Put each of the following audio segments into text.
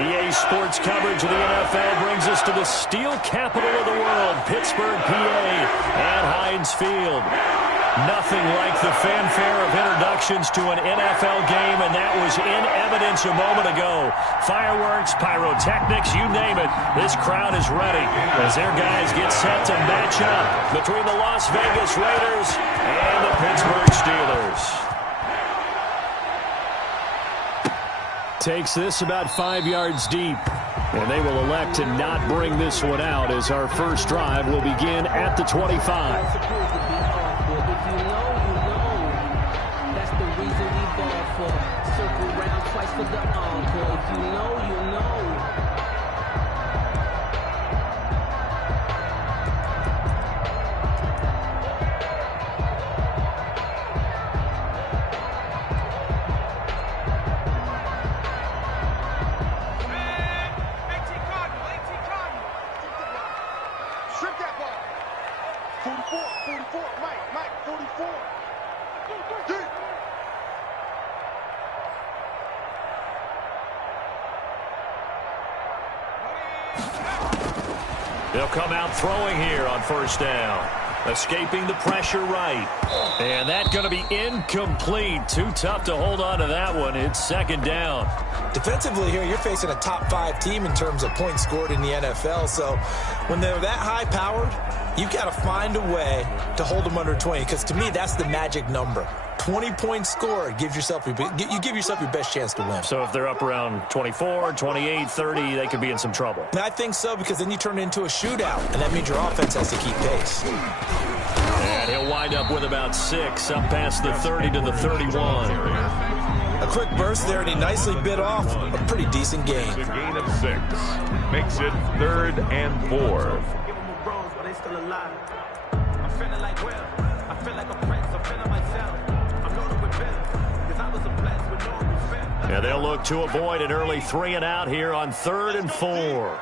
EA Sports coverage of the NFL brings us to the steel capital of the world, Pittsburgh, PA, at Heinz Field. Nothing like the fanfare of introductions to an NFL game, and that was in evidence a moment ago. Fireworks, pyrotechnics, you name it. This crowd is ready as their guys get set to match up between the Las Vegas Raiders and the Pittsburgh Steelers. Takes this about 5 yards deep, and they will elect to not bring this one out as our first drive will begin at the 25. They'll come out throwing here on first down. Escaping the pressure right. And that's going to be incomplete. Too tough to hold on to that one. It's second down. Defensively here, you're facing a top-5 team in terms of points scored in the NFL. So when they're that high-powered, you've got to find a way to hold them under 20. Because to me, that's the magic number. 20 points scored, you give yourself your best chance to win. So if they're up around 24, 28, 30, they could be in some trouble. And I think so, because then you turn it into a shootout, and that means your offense has to keep pace. And he'll wind up with about 6, up past the 30 to the 31. A quick burst there, and he nicely bit off a pretty decent gain. A gain of 6 makes it 3rd and 4. Yeah, they'll look to avoid an early 3 and out here on 3rd and 4.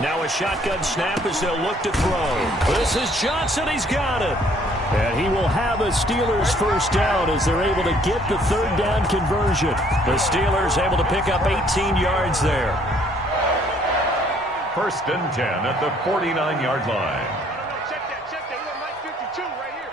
Now a shotgun snap as they'll look to throw. This is Johnson. He's got it. And he will have a Steelers first down as they're able to get the 3rd down conversion. The Steelers able to pick up 18 yards there. 1st and 10 at the 49-yard line. Check that. We got Mike 52 right here.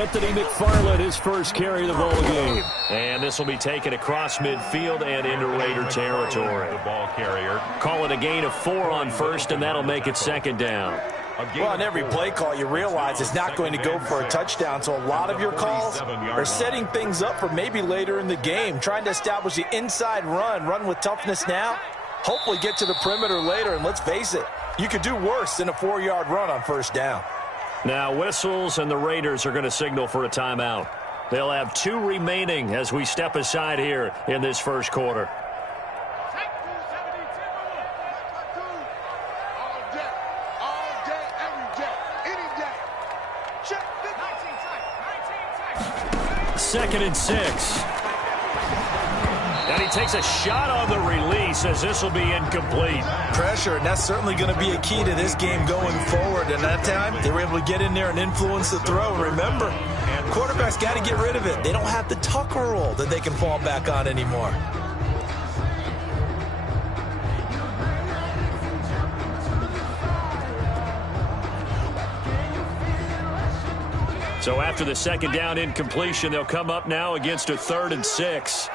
Anthony McFarland, his first carry of the ball game. And this will be taken across midfield and into Raider territory. The ball carrier. Call it a gain of 4 on first, and that'll make it second down. Well, on every play call, you realize it's not going to go for a touchdown, so a lot of your calls are setting things up for maybe later in the game, trying to establish the inside run with toughness now, hopefully get to the perimeter later, and let's face it, you could do worse than a 4-yard run on first down. Now whistles, and the Raiders are going to signal for a timeout. They'll have 2 remaining as we step aside here in this first quarter. Second and 6. And he takes a shot on the release as this will be incomplete. Pressure, and that's certainly going to be a key to this game going forward. And that time, they were able to get in there and influence the throw. Remember, quarterbacks got to get rid of it. They don't have the Tucker roll that they can fall back on anymore. So after the second down incompletion, they'll come up now against a 3rd and 6.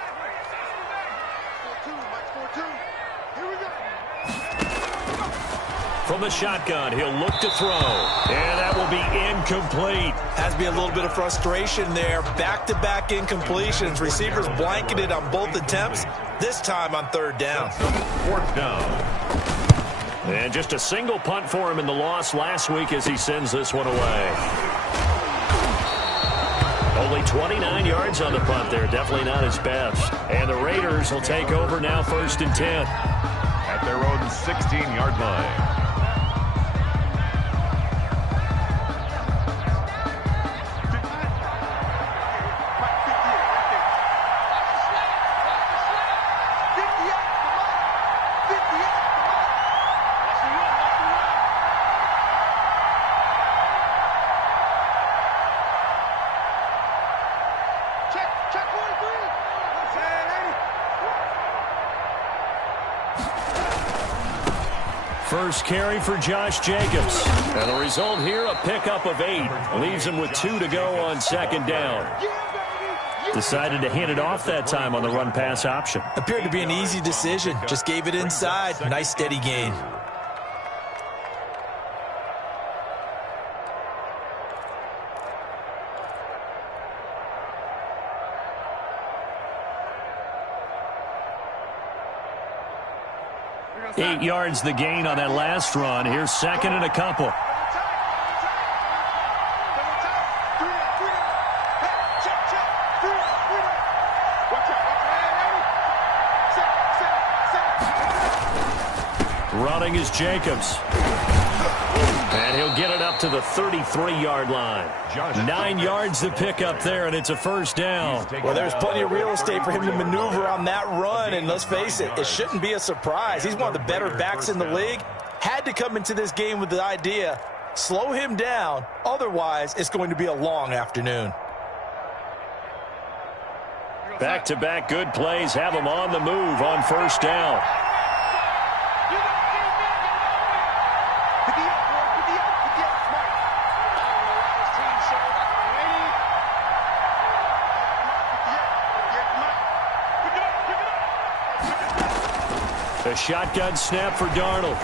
From the shotgun, he'll look to throw. And that will be incomplete. Has to be a little bit of frustration there. Back-to-back incompletions. Receivers blanketed on both attempts, this time on 3rd down. 4th down. And just a single punt for him in the loss last week as he sends this one away. Only 29 yards on the punt there. Definitely not his best. And the Raiders will take over now 1st and 10. At their own 16-yard line. first carry for Josh Jacobs. And the result here, a pickup of 8. Leaves him with 2 to go on second down. Decided to hand it off that time on the run-pass option. Appeared to be an easy decision. Just gave it inside. Nice steady gain. Eight yards the gain on that last run. Here's second and a couple. Running is Jacobs. And he'll get it up to the 33-yard line. 9 yards to pick up there, and it's a first down. Well, there's plenty of real estate for him to maneuver on that run, and let's face it, it shouldn't be a surprise. He's one of the better backs in the league. Had to come into this game with the idea, slow him down, otherwise it's going to be a long afternoon. Back-to-back good plays have him on the move on first down. A shotgun snap for Darnold.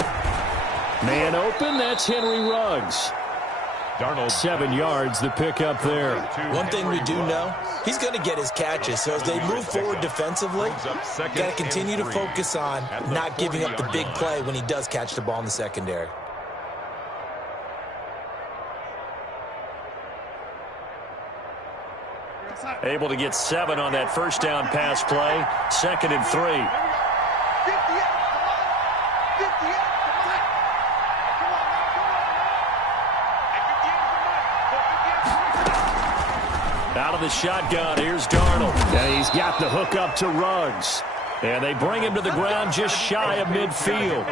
Man open, that's Henry Ruggs. Darnold 7 yards, the pickup there. One thing we do know, he's going to get his catches. So as they move forward defensively, got to continue to focus on not giving up the big play when he does catch the ball in the secondary. Able to get 7 on that first down pass play. 2nd and 3. Out of the shotgun, here's Darnold. And he's got the hook up to Ruggs. And they bring him to the ground just shy of midfield.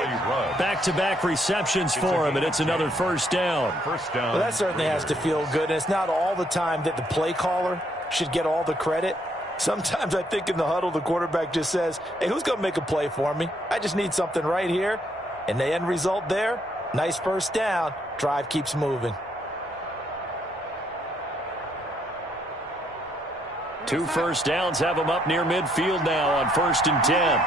Back-to-back receptions for him, and it's another first down. Well, that certainly has to feel good, and it's not all the time that the play caller should get all the credit. Sometimes I think in the huddle, the quarterback just says, hey, who's going to make a play for me? I just need something right here. And the end result there, nice first down. Drive keeps moving. 2 first downs have him up near midfield now on 1st and 10.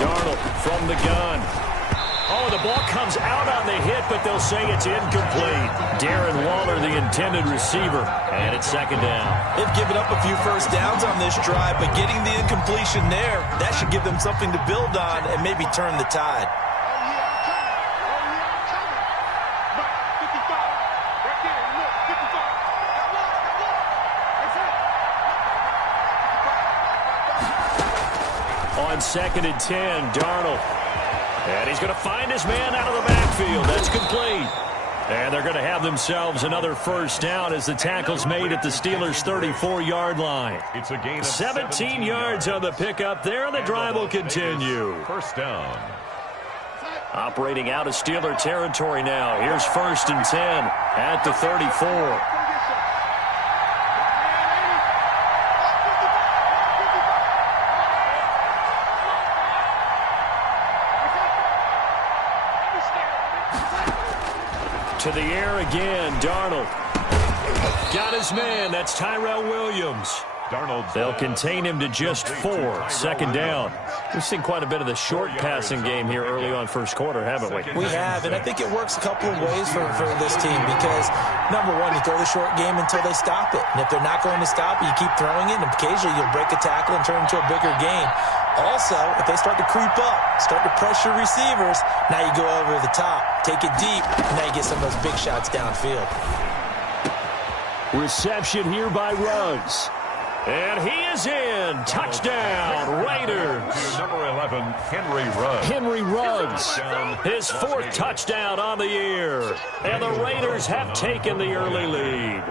Darnold from the gun. Oh, the ball comes out on the hit, but they'll say it's incomplete. Darren Waller, the intended receiver, and it's 2nd down. They've given up a few first downs on this drive, but getting the incompletion there, that should give them something to build on and maybe turn the tide. On 2nd and 10, Darnold. And he's going to find his man out of the backfield. That's complete. And they're going to have themselves another first down as the tackle's made at the Steelers' 34-yard line. It's a gain of 17 yards on the pickup there, and the drive will continue. First down. Operating out of Steeler territory now. Here's 1st and 10 at the 34. To the air again, Darnold. Got his man, that's Tyrell Williams. They'll contain him to just 4, 2nd down. We've seen quite a bit of the short passing game here early on first quarter, haven't we? We have, and I think it works a couple of ways for this team because, number one, you throw the short game until they stop it. And if they're not going to stop it, you keep throwing it, and occasionally you'll break a tackle and turn it into a bigger gain. Also, if they start to creep up, start to pressure receivers, now you go over the top, take it deep, and now you get some of those big shots downfield. Reception here by Ruggs. And he is in. Touchdown, Raiders. Number 11, Henry Ruggs. Henry Ruggs, his 4th touchdown on the year. And the Raiders have taken the early lead.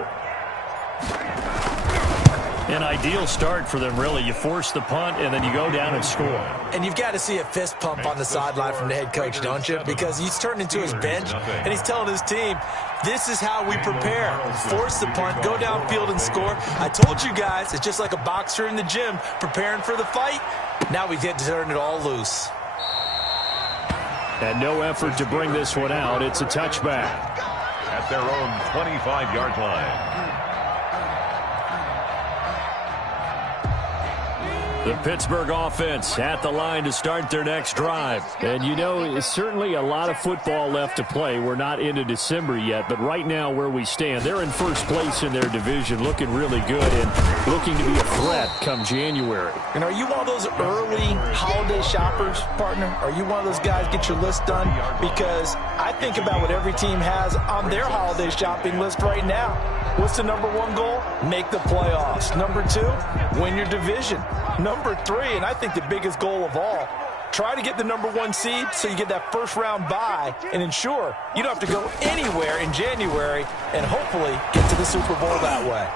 An ideal start for them, really. You force the punt, and then you go down and score. And you've got to see a fist pump on the sideline from the head coach, don't you? Because he's turned into his bench, and he's telling his team, this is how we prepare. Force the punt, go downfield and score. I told you guys, it's just like a boxer in the gym preparing for the fight. Now we get to turn it all loose. And no effort to bring this one out. It's a touchback. At their own 25-yard line. The Pittsburgh offense at the line to start their next drive. And, you know, it's certainly a lot of football left to play. We're not into December yet, but right now where we stand, they're in first place in their division, looking really good and looking to be a threat come January. And are you one of those early holiday shoppers, partner? Are you one of those guys get your list done? Because I think about what every team has on their holiday shopping list right now. What's the number one goal? Make the playoffs. Number two, win your division. Number three, and I think the biggest goal of all, try to get the number one seed so you get that first round bye and ensure you don't have to go anywhere in January and hopefully get to the Super Bowl that way.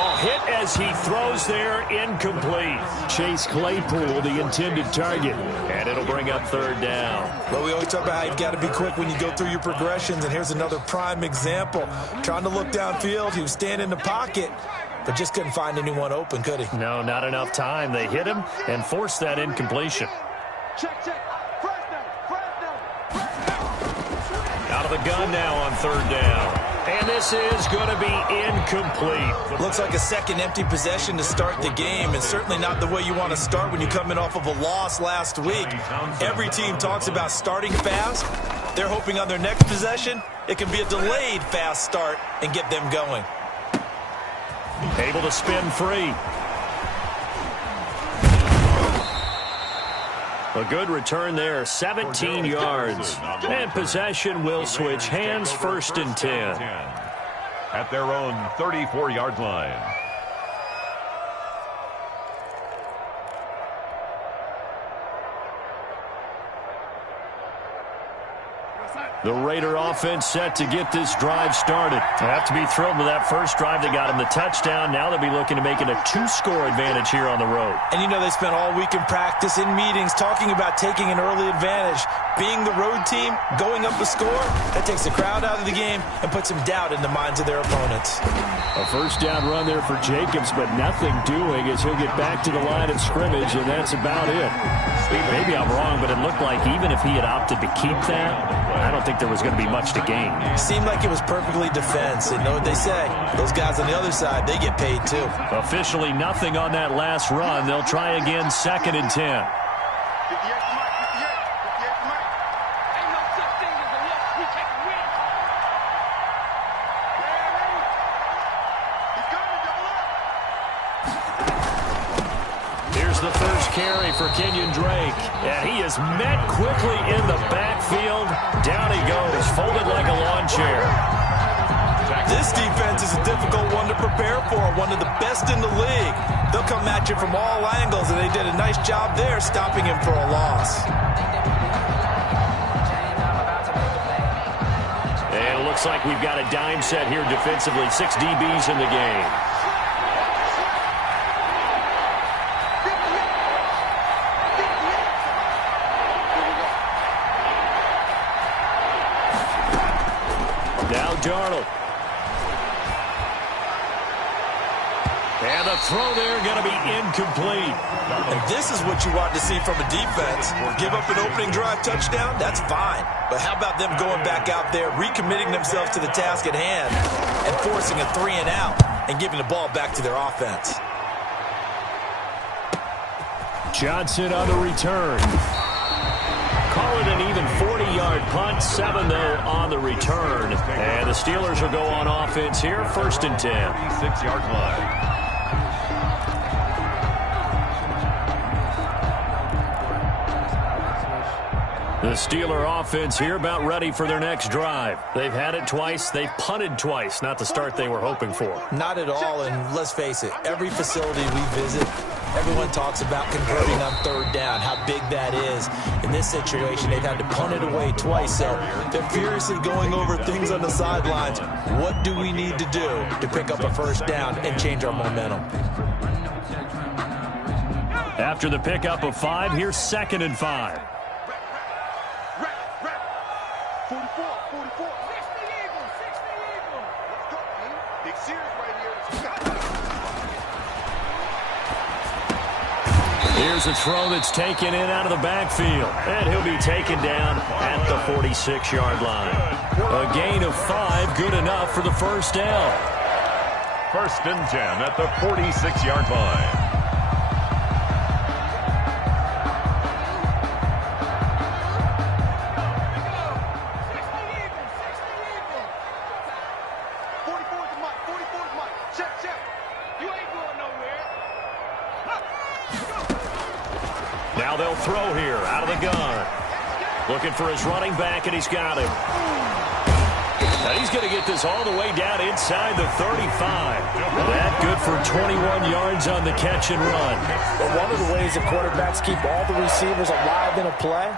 Oh, hit as he throws there, incomplete. Chase Claypool, the intended target, and it'll bring up third down. Well, we always talk about how you've got to be quick when you go through your progressions, and here's another prime example. Trying to look downfield, he was standing in the pocket, but just couldn't find anyone open, could he? No, not enough time. They hit him and forced that incompletion. Check. First down. Out of the gun now on third down. And this is going to be incomplete. Looks like a second empty possession to start the game, and certainly not the way you want to start when you're coming off of a loss last week. Every team talks about starting fast. They're hoping on their next possession, it can be a delayed fast start and get them going. Able to spin free. A good return there, 17 yards. And possession will switch hands, first and 10. At their own 34-yard line. The Raider offense set to get this drive started. They have to be thrilled with that first drive. They got him the touchdown. Now they'll be looking to make it a 2-score advantage here on the road. And you know they spent all week in practice, in meetings, talking about taking an early advantage. Being the road team, going up a score, that takes the crowd out of the game and puts some doubt in the minds of their opponents. A first down run there for Jacobs, but nothing doing as he'll get back to the line of scrimmage, and that's about it. Maybe I'm wrong, but it looked like even if he had opted to keep that, I don't think there was going to be much to gain. Seemed like it was perfectly defense. And know what they say? Those guys on the other side, they get paid too. Officially nothing on that last run. They'll try again, second and 10. The first carry for Kenyon Drake, and he is met quickly in the backfield. Down he goes, folded like a lawn chair. This defense is a difficult one to prepare for, one of the best in the league. They'll come at you from all angles, and they did a nice job there stopping him for a loss. And it looks like we've got a dime set here defensively, 6 DBs in the game. Darnold. And the throw there going to be incomplete. And this is what you want to see from a defense. Give up an opening drive touchdown, that's fine. But how about them going back out there, recommitting themselves to the task at hand, and forcing a 3-and-out and giving the ball back to their offense. Johnson on the return. Call it an even 40-yard punt, 7 though on the return. And the Steelers will go on offense here, first and 10. 36-yard line. The Steeler offense here about ready for their next drive. They've had it twice. They've punted twice. Not the start they were hoping for. Not at all, and let's face it, every facility we visit, Everyone talks about converting on third down, how big that is. In this situation, they've had to punt it away twice, so they're furiously going over things on the sidelines. What do we need to do to pick up a first down and change our momentum? After the pickup of 5, here's 2nd and 5. 44, 44. 60 Eagles, 60 Eagles. Let's go, man. Big series right here. Here's a throw that's taken in out of the backfield. And he'll be taken down at the 46-yard line. A gain of 5, good enough for the first down. 1st and 10 at the 46-yard line. Now they'll throw here out of the gun. Looking for his running back, and he's got him. Now he's going to get this all the way down inside the 35. That good for 21 yards on the catch and run. But one of the ways the quarterbacks keep all the receivers alive in a play,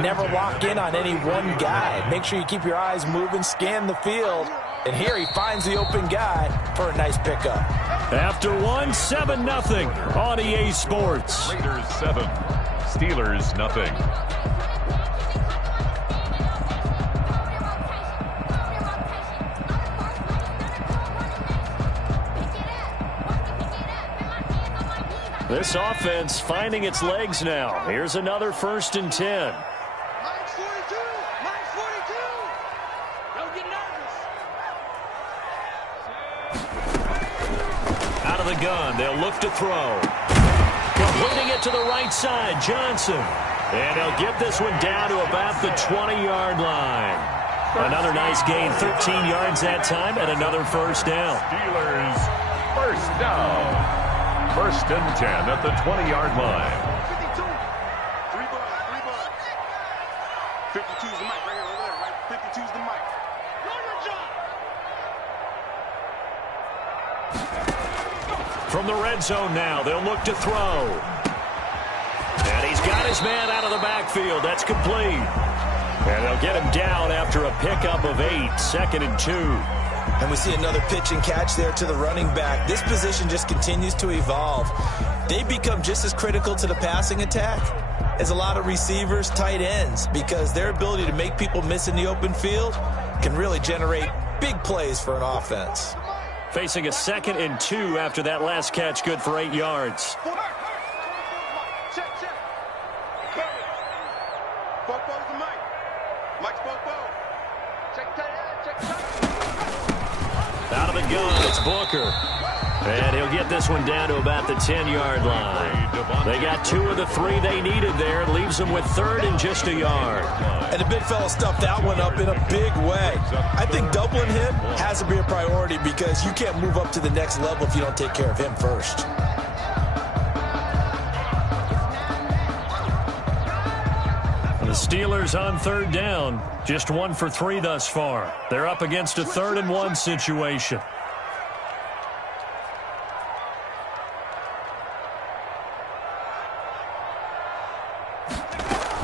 never lock in on any one guy. Make sure you keep your eyes moving, scan the field. And here he finds the open guy for a nice pickup. After 1, 7-0 on EA Sports. Raiders 7, Steelers 0. This offense finding its legs now. Here's another 1st and 10. Minus 42, minus 42. Don't get nervous. Out of the gun, they'll look to throw. Completing it to the right side, Johnson. And he'll get this one down to about the 20-yard line. Another nice gain, 13 yards that time, and another first down. Steelers first down. 1st and 10 at the 20-yard line. 52. 3 bucks. 52's the mic right here, over there, right? 52's the mic. Know your job. From the red zone now, they'll look to throw. And he's got his man out of the backfield. That's complete. And they'll get him down after a pickup of 8, 2nd and 2. And we see another pitch and catch there to the running back. This position just continues to evolve. They become just as critical to the passing attack as a lot of receivers, tight ends, because their ability to make people miss in the open field can really generate big plays for an offense. Facing a 2nd and 2 after that last catch, good for 8 yards. Check. Bobo's the mic. Mike's Bobo. Check tight end, check tight end. Out of the gun, it's Booker. And he'll get this one down to about the 10-yard line. They got 2 of the 3 they needed there. It leaves them with 3rd and just a yard. And the big fella stuffed that one up in a big way. I think doubling him has to be a priority because you can't move up to the next level if you don't take care of him first. The Steelers on 3rd down. Just 1 for 3 thus far. They're up against a 3rd and 1 situation.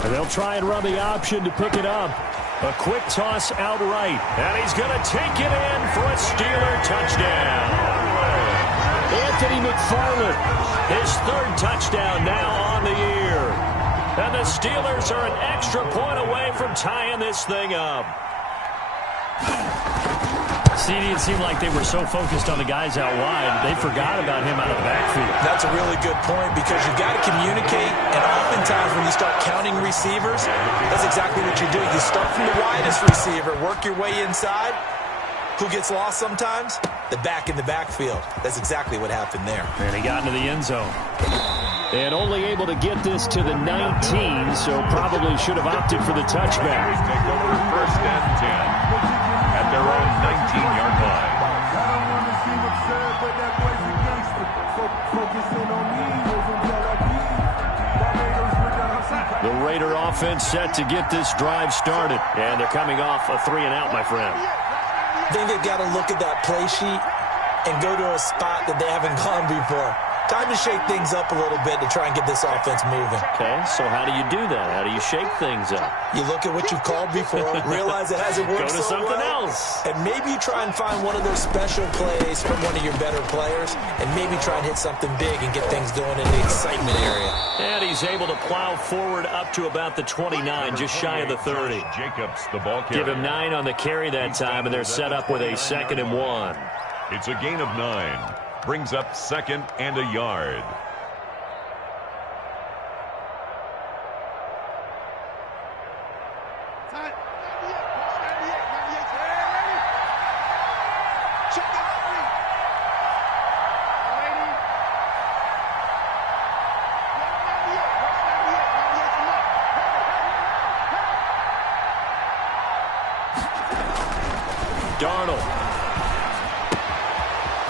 And they'll try and run the option to pick it up. A quick toss outright. And he's going to take it in for a Steeler touchdown. Anthony McFarland, his 3rd touchdown now on the year. And the Steelers are an extra point away from tying this thing up. CD, it seemed like they were so focused on the guys out wide, they forgot about him out of the backfield. That's a really good point because you've got to communicate, and oftentimes when you start counting receivers, that's exactly what you do. You start from the widest receiver, work your way inside. Who gets lost sometimes? The back in the backfield. That's exactly what happened there. And he got into the end zone. And only able to get this to the 19, so probably should have opted for the touchback. They take over 1st and 10 at their own 19-yard line. The Raider offense set to get this drive started. And they're coming off a 3-and-out, my friend. I think they've got to look at that play sheet and go to a spot that they haven't gone before. Time to shake things up a little bit to try and get this offense moving. Okay, so how do you do that? How do you shake things up? You look at what you've called before, realize it hasn't worked Go to so something well, else. and maybe you try and find one of those special plays from one of your better players, and maybe try and hit something big and get things going in the excitement area. And he's able to plow forward up to about the 29, just shy of the 30. Jacobs, the ball carrier. Give him 9 on the carry that time, and they're set up with a 2nd and 1. It's a gain of 9. Brings up 2nd and a yard. Darnold.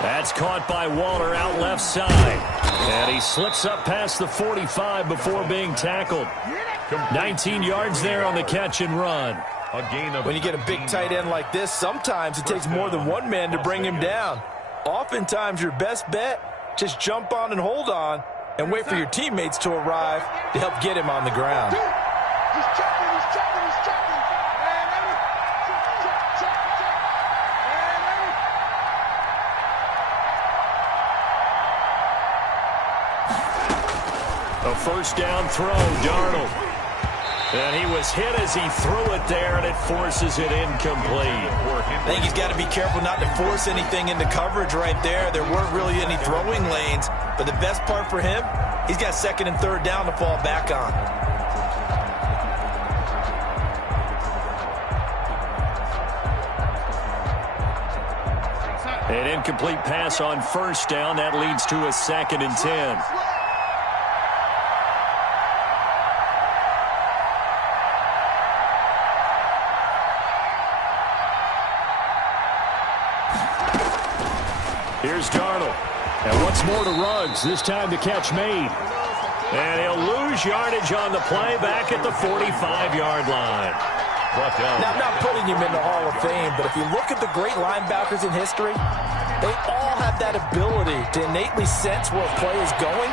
That's caught by Waller out left side. And he slips up past the 45 before being tackled. 19 yards there on the catch and run. A gain of When you get a big tight end like this, sometimes it takes more than one man to bring him down. Oftentimes, your best bet, just jump on and hold on and wait for your teammates to arrive to help get him on the ground. A first down throw, Darnold. And he was hit as he threw it there, and it forces it incomplete. I think he's got to be careful not to force anything into coverage right there. There weren't really any throwing lanes, but the best part for him, he's got 2nd and 3rd down to fall back on. An incomplete pass on first down. That leads to a 2nd and 10. Here's Darnold. And once more to Ruggs. This time the catch made. And he'll lose yardage on the play back at the 45-yard line. Now, I'm not putting him in the Hall of Fame, but if you look at the great linebackers in history, they all have that ability to innately sense where a play is going,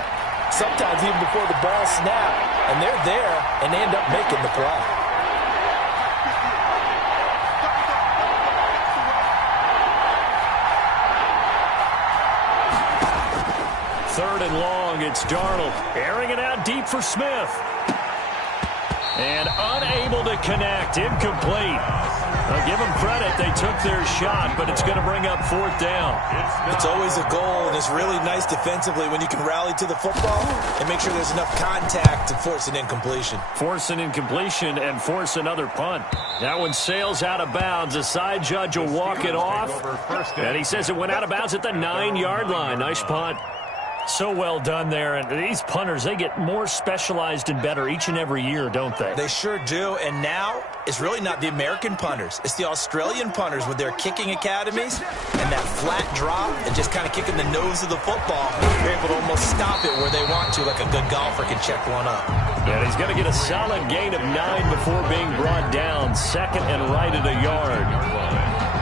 sometimes even before the ball snaps, and they're there, and they end up making the play. Third and long, it's Darnold. Airing it out deep for Smith. And unable to connect. Incomplete. I'll give them credit. They took their shot, but it's going to bring up 4th down. It's always a goal, and it's really nice defensively when you can rally to the football and make sure there's enough contact to force an incompletion. Force an incompletion and force another punt. That one sails out of bounds. The side judge will walk it off. And he says it went out of bounds at the 9-yard line. Nice punt. So well done there. And these punters, they get more specialized and better each and every year, don't they? They sure do. And now it's really not the American punters. It's the Australian punters with their kicking academies and that flat drop and just kind of kicking the nose of the football. They're able to almost stop it where they want to, like a good golfer can check one up. Yeah, he's going to get a solid gain of 9 before being brought down. 2nd and right at a yard.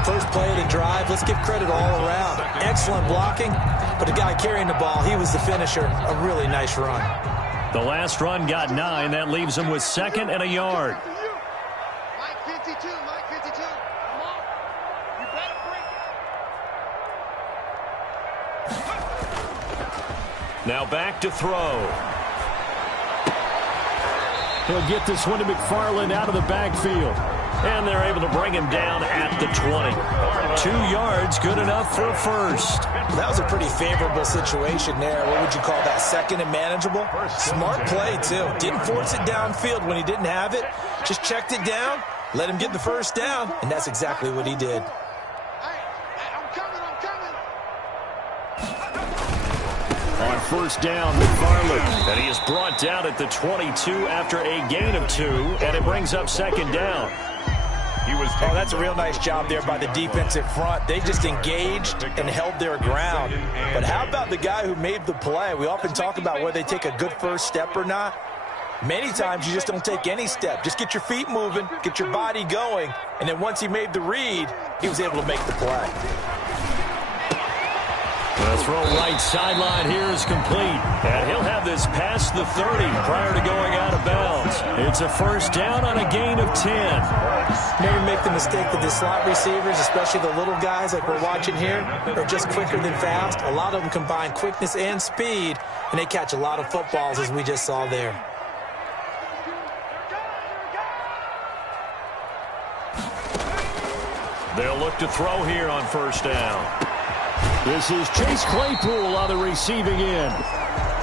First play of the drive, let's give credit all around. Excellent blocking, but the guy carrying the ball, he was the finisher. A really nice run. The last run got 9. That leaves him with 2nd and a yard. Mike 52, Mike 52. Come on. You better break it. Now back to throw. He'll get this one to McFarland out of the backfield. And they're able to bring him down at the 20. 2 yards, good enough for a first. That was a pretty favorable situation there. What would you call that, 2nd and manageable? Smart play, too. Didn't force it downfield when he didn't have it. Just checked it down, let him get the first down, and that's exactly what he did. I'm coming. On first down, McFarland. And he is brought down at the 22 after a gain of 2, and it brings up 2nd down. Oh, that's a real nice job there by the defensive front. They just engaged and held their ground. But how about the guy who made the play? We often talk about whether they take a good first step or not. Many times you just don't take any step. Just get your feet moving, get your body going, and then once he made the read, he was able to make the play. That's throw right sideline here is complete. And he'll have this past the 30 prior to going out of bounds. It's a first down on a gain of 10. Never make the mistake that the slot receivers, especially the little guys like we're watching here, are just quicker than fast. A lot of them combine quickness and speed, and they catch a lot of footballs, as we just saw there. They'll look to throw here on first down. This is Chase Claypool on the receiving end.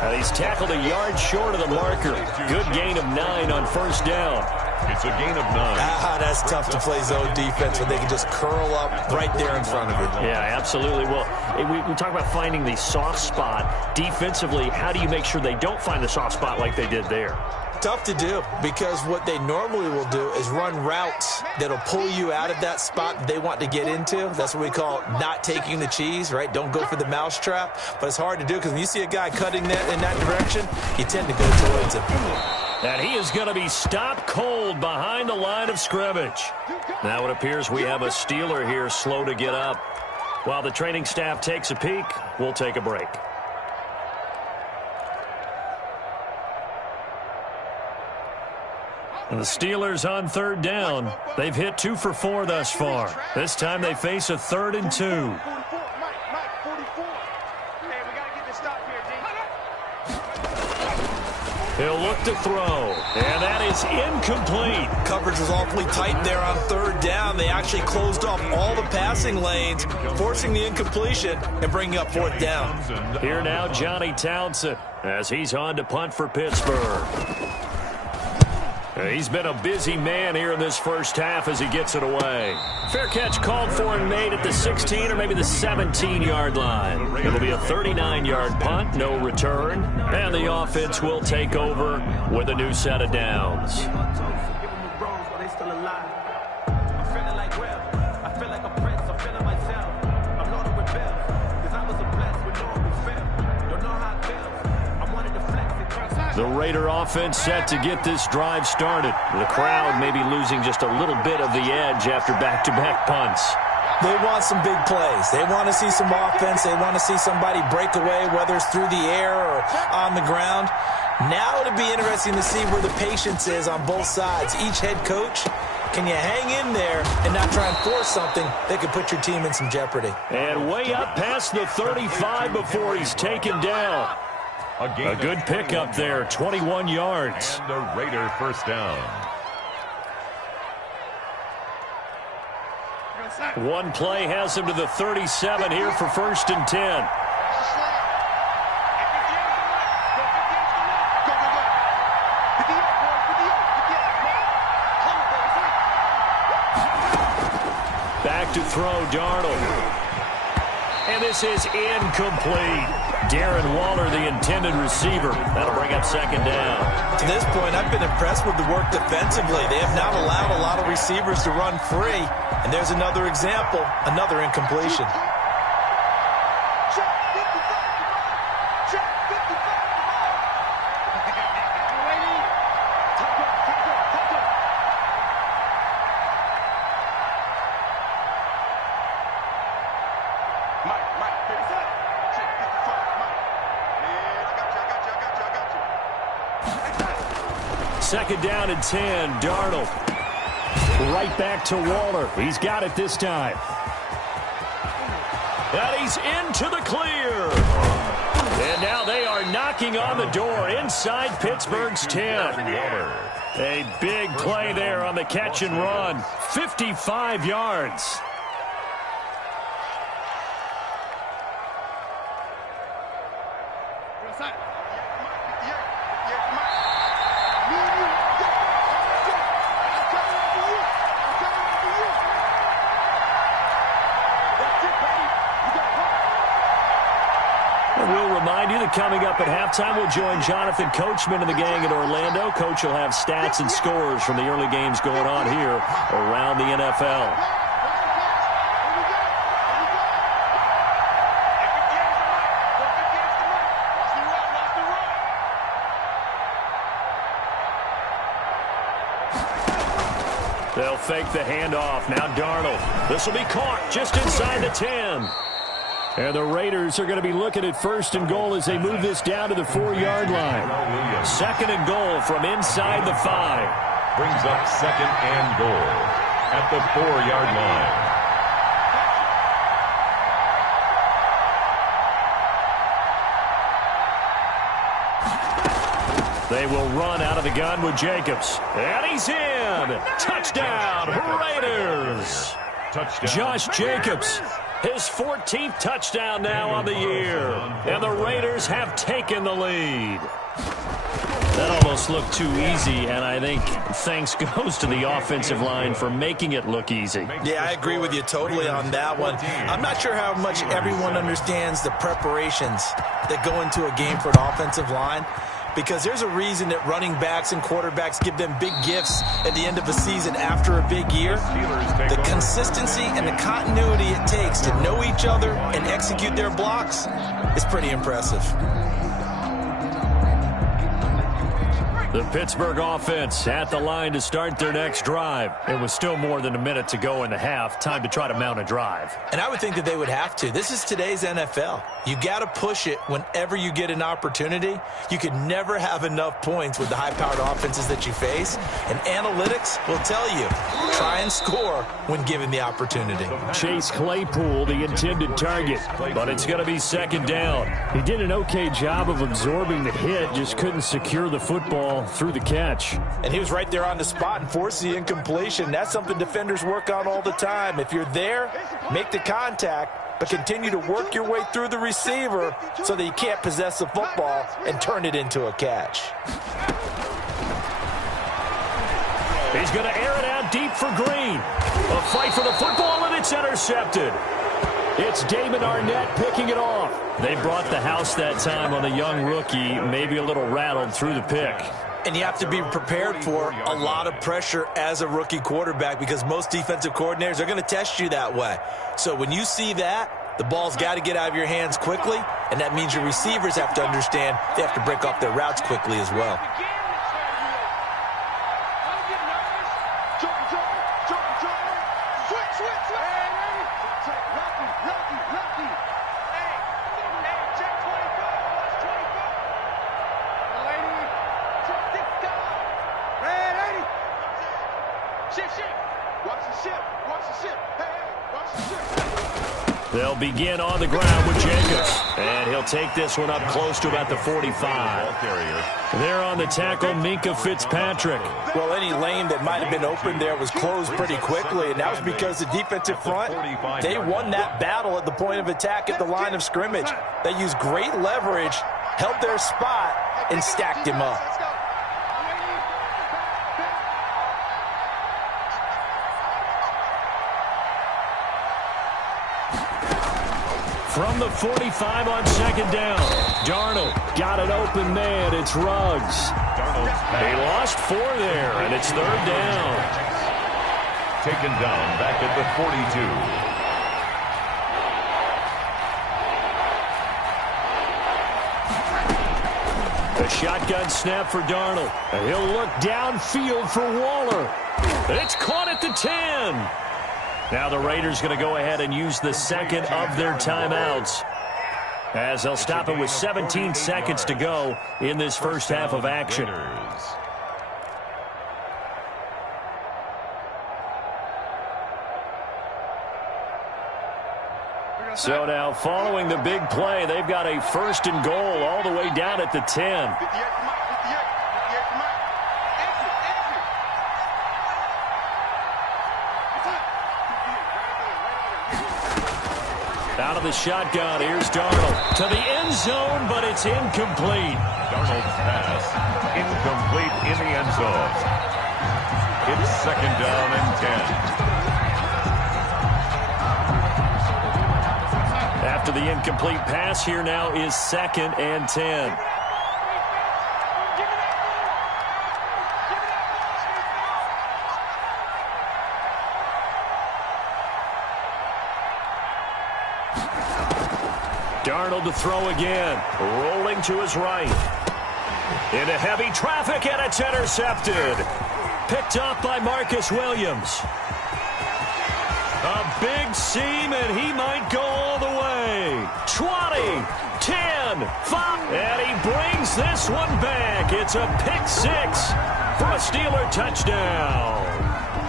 And he's tackled a yard short of the marker. Good gain of 9 on first down. It's a gain of 9. That's tough to play zone defense when they can just curl up right there in front of you. Yeah, absolutely. Well, we talk about finding the soft spot. Defensively, how do you make sure they don't find the soft spot like they did there? Tough to do, because what they normally will do is run routes that'll pull you out of that spot that they want to get into. That's what we call not taking the cheese, right? Don't go for the mousetrap. But it's hard to do because when you see a guy cutting that in that direction, you tend to go towards him. And he is going to be stopped cold behind the line of scrimmage. Now it appears we have a Steeler here slow to get up. While the training staff takes a peek, we'll take a break. And the Steelers on third down. They've hit 2 for 4 thus far. This time they face a 3rd and 2. He'll look to throw, and that is incomplete. Coverage was awfully tight there on third down. They actually closed off all the passing lanes, forcing the incompletion and bringing up fourth down. Here now, Johnny Townsend, as he's on to punt for Pittsburgh. He's been a busy man here in this first half as he gets it away. Fair catch called for and made at the 16 or maybe the 17-yard line. It'll be a 39-yard punt, no return, and the offense will take over with a new set of downs. The Raider offense set to get this drive started. The crowd may be losing just a little bit of the edge after back-to-back punts. They want some big plays. They want to see some offense. They want to see somebody break away, whether it's through the air or on the ground. Now it'll be interesting to see where the patience is on both sides. Each head coach, can you hang in there and not try and force something that could put your team in some jeopardy? And way up past the 35 before he's taken down. A good pickup there, 21 yards. And a Raider first down. One play has him to the 37 here for 1st and 10. Back to throw, Darnold. And this is incomplete. Darren Waller, the intended receiver. That'll bring up 2nd down. To this point, I've been impressed with the work defensively. They have not allowed a lot of receivers to run free. And there's another example, another incompletion. Second down and 10, Darnold. Right back to Waller. He's got it this time. And he's into the clear. And now they are knocking on the door inside Pittsburgh's 10. A big play there on the catch and run. 55 yards. We'll remind you that coming up at halftime, we'll join Jonathan Coachman and the gang in Orlando. Coach will have stats and scores from the early games going on here around the NFL. They'll fake the handoff. Now Darnold. This will be caught just inside the 10. And the Raiders are going to be looking at 1st and goal as they move this down to the 4-yard line. 2nd and goal from inside the 5. Brings up 2nd and goal at the 4-yard line. They will run out of the gun with Jacobs. And he's in. Touchdown, Raiders. Touchdown. Josh Jacobs, his 14th touchdown now on the year. And the Raiders have taken the lead. That almost looked too easy, and I think thanks goes to the offensive line for making it look easy. Yeah, I agree with you totally on that one. I'm not sure how much everyone understands the preparations that go into a game for an offensive line, because there's a reason that running backs and quarterbacks give them big gifts at the end of a season after a big year. The consistency and the continuity it takes to know each other and execute their blocks is pretty impressive. The Pittsburgh offense at the line to start their next drive. It was still more than a minute to go in the half. Time to try to mount a drive. And I would think that they would have to. This is today's NFL. You got to push it whenever you get an opportunity. You can never have enough points with the high-powered offenses that you face. And analytics will tell you, try and score when given the opportunity. Chase Claypool, the intended target, but it's going to be 2nd down. He did an okay job of absorbing the hit, just couldn't secure the football through the catch. And he was right there on the spot and forced the incompletion. That's something defenders work on all the time. If you're there, make the contact, but continue to work your way through the receiver so that you can't possess the football and turn it into a catch. He's going to air it out deep for Green. A fight for the football, and it's intercepted. It's Damon Arnett picking it off. They brought the house that time on the young rookie, maybe a little rattled through the pick. And you have to be prepared for a lot of pressure as a rookie quarterback, because most defensive coordinators are going to test you that way. So when you see that, the ball's got to get out of your hands quickly, and that means your receivers have to understand they have to break off their routes quickly as well. They'll begin on the ground with Jacobs. And he'll take this one up close to about the 45. There on the tackle, Minkah Fitzpatrick. Well, any lane that might have been open there was closed pretty quickly, and that was because the defensive front, they won that battle at the point of attack at the line of scrimmage. They used great leverage, held their spot, and stacked him up. From the 45 on 2nd down. Darnold got an open man. It's Ruggs. They lost 4 there, and it's 3rd down. Taken down back at the 42. A shotgun snap for Darnold. And he'll look downfield for Waller. It's caught at the 10. Now the Raiders going to go ahead and use the 2nd of their timeouts, as they'll stop it with 17 seconds to go in this first half of action. So now following the big play, they've got a 1st and goal all the way down at the 10. Out of the shotgun, here's Darnold to the end zone, but it's incomplete. Darnold's pass incomplete in the end zone. It's 2nd down and 10. After the incomplete pass, here now is 2nd and 10. Darnold to throw again. Rolling to his right. Into heavy traffic, and it's intercepted. Picked up by Marcus Williams. A big seam, and he might go all the way. And he brings this one back. It's a pick six for a Steeler touchdown.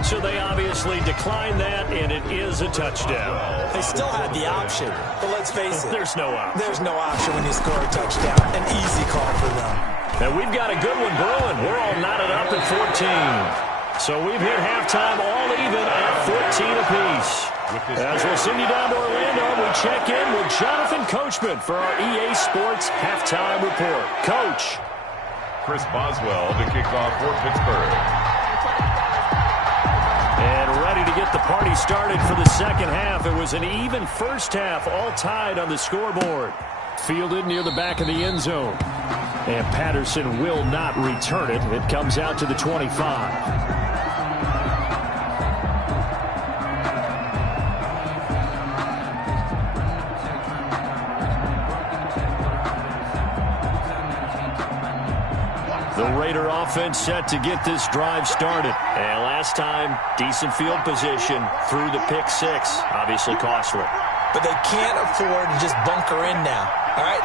So they obviously declined that, and it is a touchdown. They still had the option, but let's face it. There's no option. There's no option when you score a touchdown. An easy call for them. And we've got a good one brewing. We're all knotted up at 14. So we've hit halftime all even at 14 apiece. As we'll send you down to Orlando, we check in with Jonathan Coachman for our EA Sports Halftime Report. Coach. Chris Boswell to kick off for Pittsburgh. And ready to get the party started for the second half. It was an even first half, all tied on the scoreboard. Fielded near the back of the end zone. And Patterson will not return it. It comes out to the 25. The Raider offense set to get this drive started. And last time, decent field position through the pick six. Obviously costly. But they can't afford to just bunker in now. All right,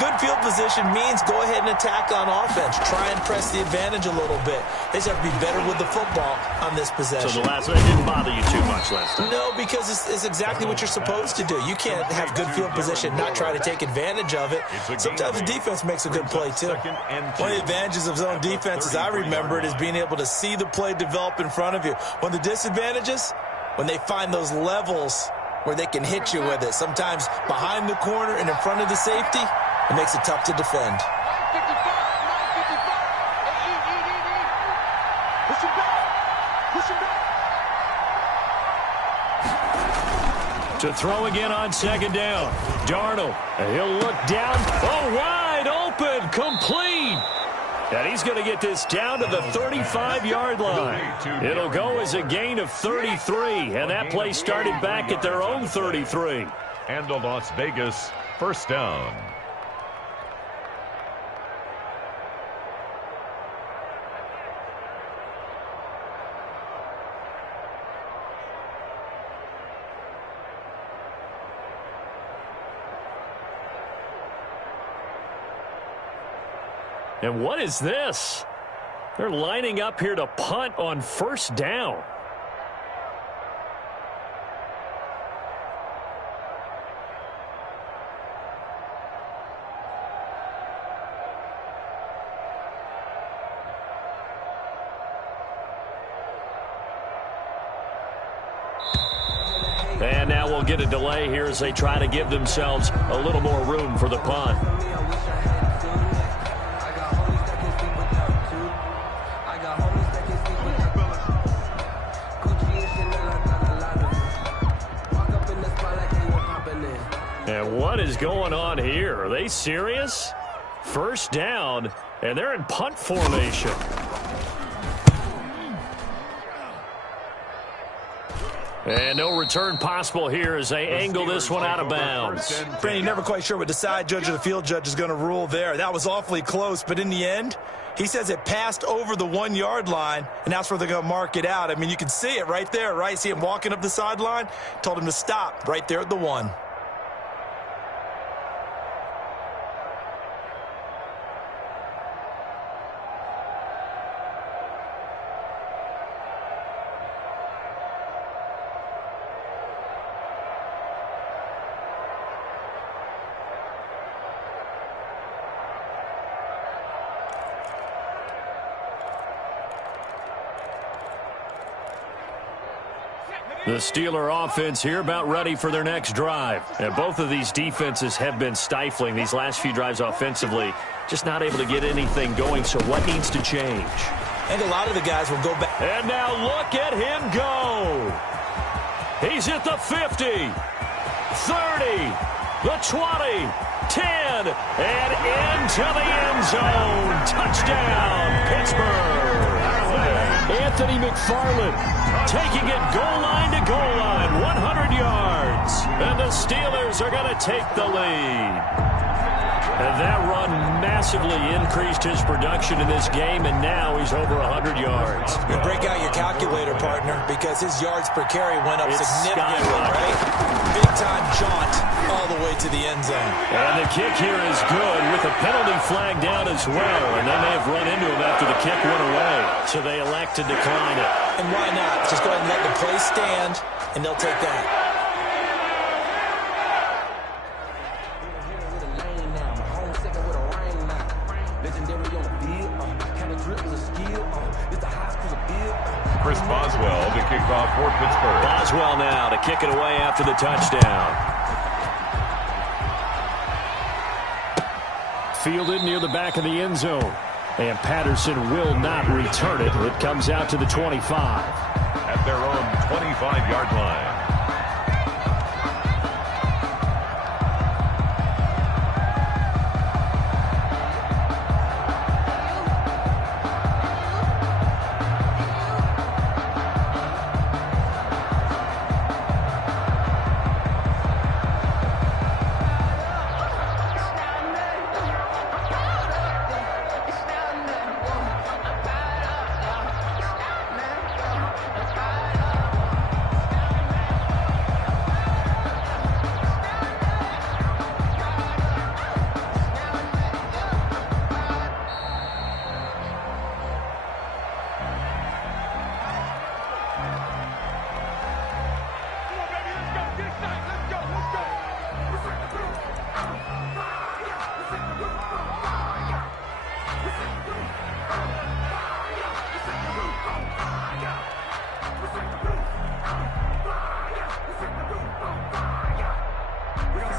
good field position means go ahead and attack on offense. Try and press the advantage a little bit. They just have to be better with the football on this possession. So the last one didn't bother you too much last time? No, because it's exactly what you're supposed to do. You can't have good field position, not try to take advantage of it. Sometimes the defense makes a good play, too. One of the advantages of zone defense, as I remember it, is being able to see the play develop in front of you. One of the disadvantages, when they find those levels where they can hit you with it. Sometimes behind the corner and in front of the safety, it makes it tough to defend. To throw again on second down. Darnold, he'll look down. Oh, wide open, complete. And he's going to get this down to the 35-yard line. It'll go as a gain of 33, and that play started back at their own 33. And a Las Vegas first down. And what is this? They're lining up here to punt on first down. And now we'll get a delay here as they try to give themselves a little more room for the punt. And what is going on here? Are they serious? First down, and they're in punt formation. And no return possible here as they angle this one out of bounds. Brandon, never quite sure what the side judge or the field judge is going to rule there. That was awfully close, but in the end, he says it passed over the 1-yard line, and that's where they're going to mark it out. I mean, you can see it right there, right? See him walking up the sideline? Told him to stop right there at the 1. The Steeler offense here about ready for their next drive. And both of these defenses have been stifling these last few drives offensively. Just not able to get anything going, so what needs to change? I think a lot of the guys will go back. And now look at him go. He's at the 50, 30, the 20, 10, and into the end zone. Touchdown, Pittsburgh. Anthony McFarland taking it goal line to goal line, 100 yards. And the Steelers are going to take the lead. And that run massively increased his production in this game, and now he's over 100 yards. You break out your calculator, partner, because his yards per carry went up significantly, right? Big-time jaunt all the way way to the end zone. And the kick here is good with a penalty flag down as well. And they may have run into him after the kick went away. So they elect to decline it. And why not? Just go ahead and let the play stand, and they'll take that. Chris Boswell to kick off for Pittsburgh. Boswell now to kick it away after the touchdown. Fielded near the back of the end zone. And Patterson will not return it. It comes out to the 25. At their own 25-yard line.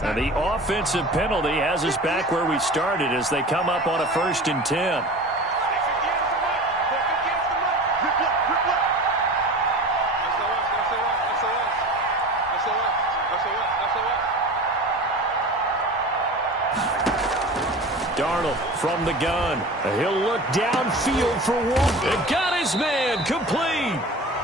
And the offensive penalty has us back where we started as they come up on a 1st and 10. Darnold from the gun. He'll look downfield for one. And got his man complete.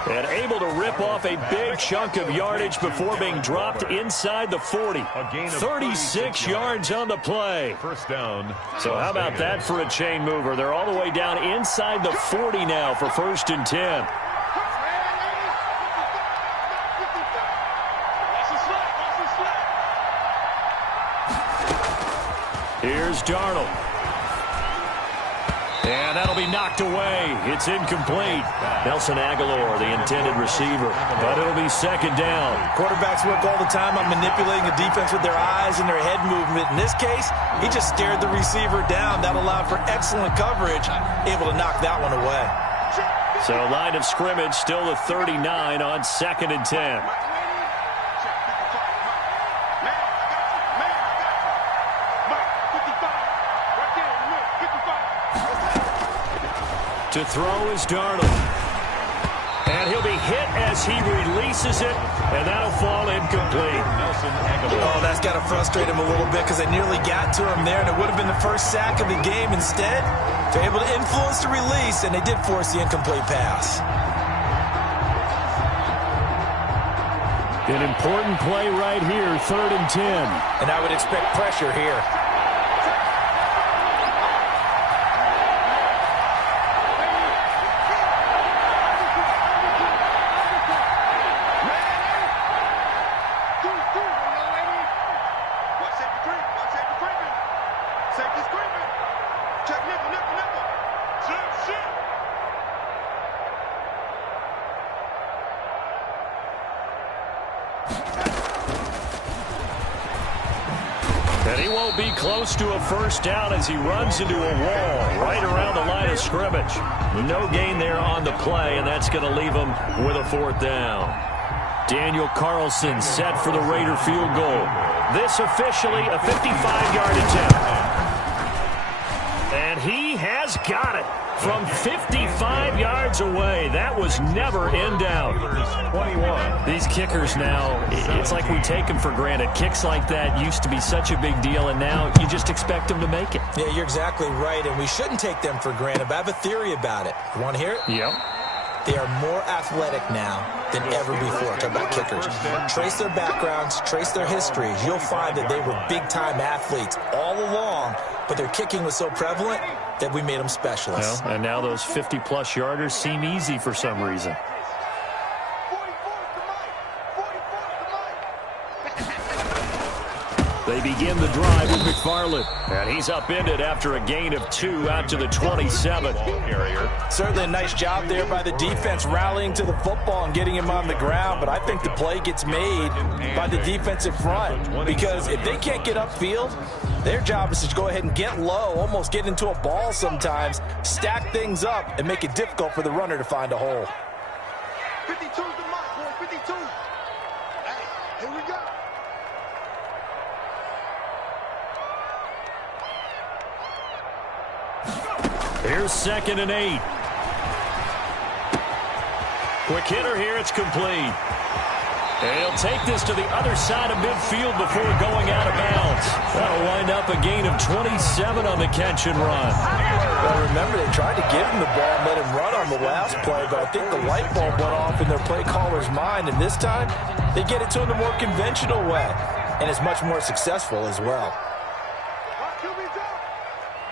And able to rip off a big chunk of yardage before being dropped inside the 40. 36 yards on the play. First down. So how about that for a chain mover? They're all the way down inside the 40 now for 1st and 10. Here's Darnold. And that'll be knocked away. It's incomplete. Nelson Aguilar, the intended receiver. But it'll be 2nd down. Quarterbacks work all the time on manipulating the defense with their eyes and their head movement. In this case, he just stared the receiver down. That allowed for excellent coverage, able to knock that one away. So line of scrimmage still the 39 on 2nd and 10. To throw is Darnold. And he'll be hit as he releases it, and that'll fall incomplete. Oh, that's got to frustrate him a little bit because they nearly got to him there, and it would have been the first sack of the game. Instead, they're able to influence the release, and they did force the incomplete pass. An important play right here, 3rd and 10. And I would expect pressure here. And he won't be close to a 1st down as he runs into a wall right around the line of scrimmage. No gain there on the play, and that's going to leave him with a 4th down. Daniel Carlson set for the Raider field goal. This officially a 55-yard attempt. And he has got it from 55 yards away. That was never in doubt. 21. These kickers now, it's like we take them for granted. Kicks like that used to be such a big deal, and now you just expect them to make it. Yeah, you're exactly right, and we shouldn't take them for granted, but I have a theory about it. You want to hear it? Yep. They are more athletic now than ever before. Talk about kickers. Trace their backgrounds, trace their histories. You'll find that they were big-time athletes all along, but their kicking was so prevalent that we made them specialists. Well, and now those 50-plus yarders seem easy for some reason. They begin the drive with McFarland. And he's upended after a gain of 2 out to the 27. Certainly a nice job there by the defense rallying to the football and getting him on the ground. But I think the play gets made by the defensive front. Because if they can't get upfield, their job is to go ahead and get low, almost get into a ball sometimes, stack things up, and make it difficult for the runner to find a hole. 52's the mark, boy, 52. Hey, here we go. Here's 2nd and 8. Quick hitter here, it's complete. And he'll take this to the other side of midfield before going out of bounds. That'll wind up a gain of 27 on the catch and run. Well, remember, they tried to give him the ball and let him run on the last play, but I think the light bulb went off in their play caller's mind, and this time they get it to him the more conventional way, and it's much more successful as well. Watch QB's up.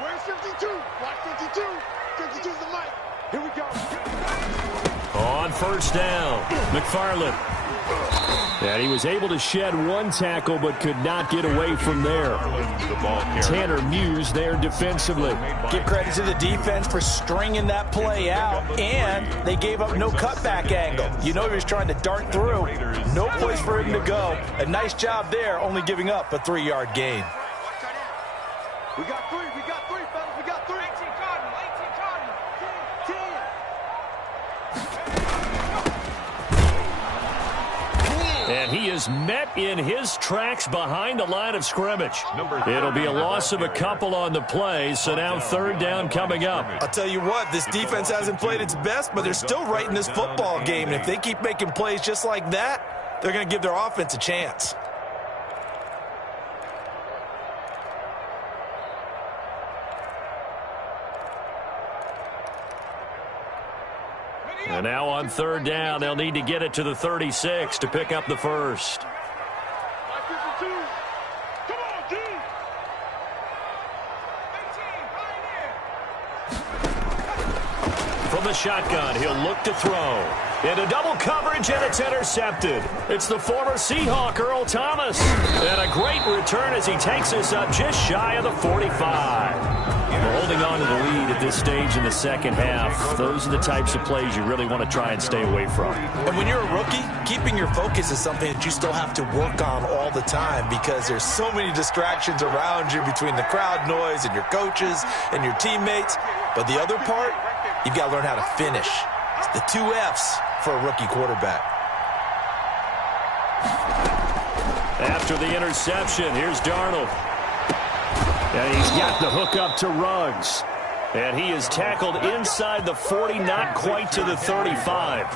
Where's 52? Watch 52. 52's the mic. Here we go. On 1st down, McFarland. And he was able to shed 1 tackle but could not get away from there. Tanner Muse there defensively. Give credit to the defense for stringing that play out, and they gave up no cutback angle. You know he was trying to dart through. No place for him to go. A nice job there, only giving up a 3-yard gain. We got 3, fellas. We got 3. 18 Cardinal, 18 Cardinal. 10. And he is met in his tracks behind the line of scrimmage. It'll be a loss of a couple on the play, so now 3rd down coming up. I'll tell you what, this defense hasn't played its best, but they're still right in this football game. And if they keep making plays just like that, they're going to give their offense a chance. And now on 3rd down, they'll need to get it to the 36 to pick up the first. Come on, D. 18, From the shotgun, he'll look to throw. Into double coverage, and it's intercepted. It's the former Seahawk, Earl Thomas. And a great return as he takes us up just shy of the 45. We're holding on to the lead at this stage in the 2nd half. Those are the types of plays you really want to try and stay away from. And when you're a rookie, keeping your focus is something that you still have to work on all the time because there's so many distractions around you between the crowd noise and your coaches and your teammates. But the other part, you've got to learn how to finish. It's the 2 F's for a rookie quarterback. After the interception, here's Darnold. And he's got the hook up to Ruggs. And he is tackled inside the 40, not quite to the 35.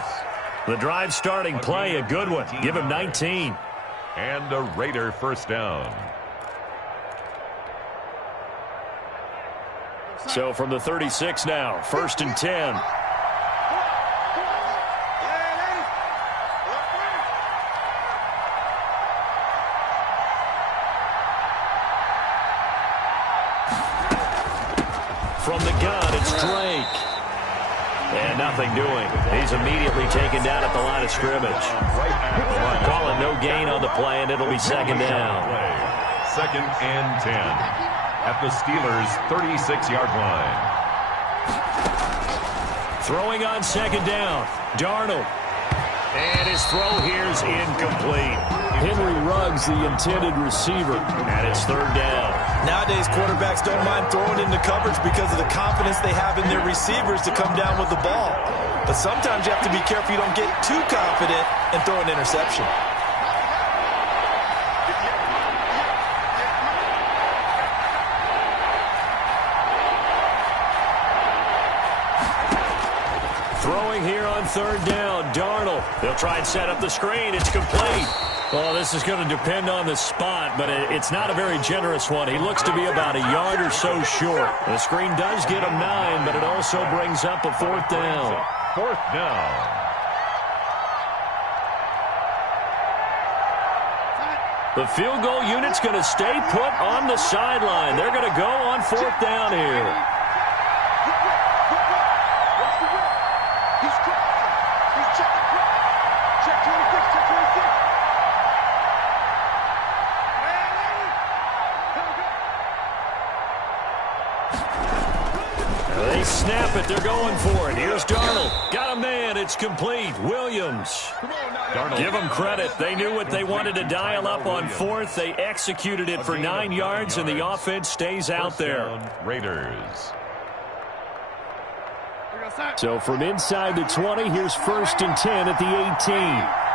The drive starting play, a good one. Give him 19. And a Raider 1st down. So from the 36 now, 1st and 10. From the gun, it's Drake. And nothing doing. He's immediately taken down at the line of scrimmage. Call it no gain on the play, and it'll be 2nd down. 2nd and 10 at the Steelers' 36-yard line. Throwing on 2nd down, Darnold. And his throw here's incomplete. Henry Ruggs, the intended receiver, and it's 3rd down. Nowadays, quarterbacks don't mind throwing into coverage because of the confidence they have in their receivers to come down with the ball. But sometimes you have to be careful you don't get too confident and throw an interception. Throwing here on 3rd down, Darnold. They'll try and set up the screen. It's complete. Well, this is going to depend on the spot, but it's not a very generous one. He looks to be about a yard or so short. The screen does get him 9, but it also brings up a 4th down. 4th down. The field goal unit's going to stay put on the sideline. They're going to go on 4th down here. They snap it. They're going for it. Here's Darnold. Got a man. It's complete. Williams. Give them credit. They knew what they wanted to dial up on fourth. They executed it for 9 yards, and the offense stays out there. Raiders. So from inside the 20, here's 1st and 10 at the 18.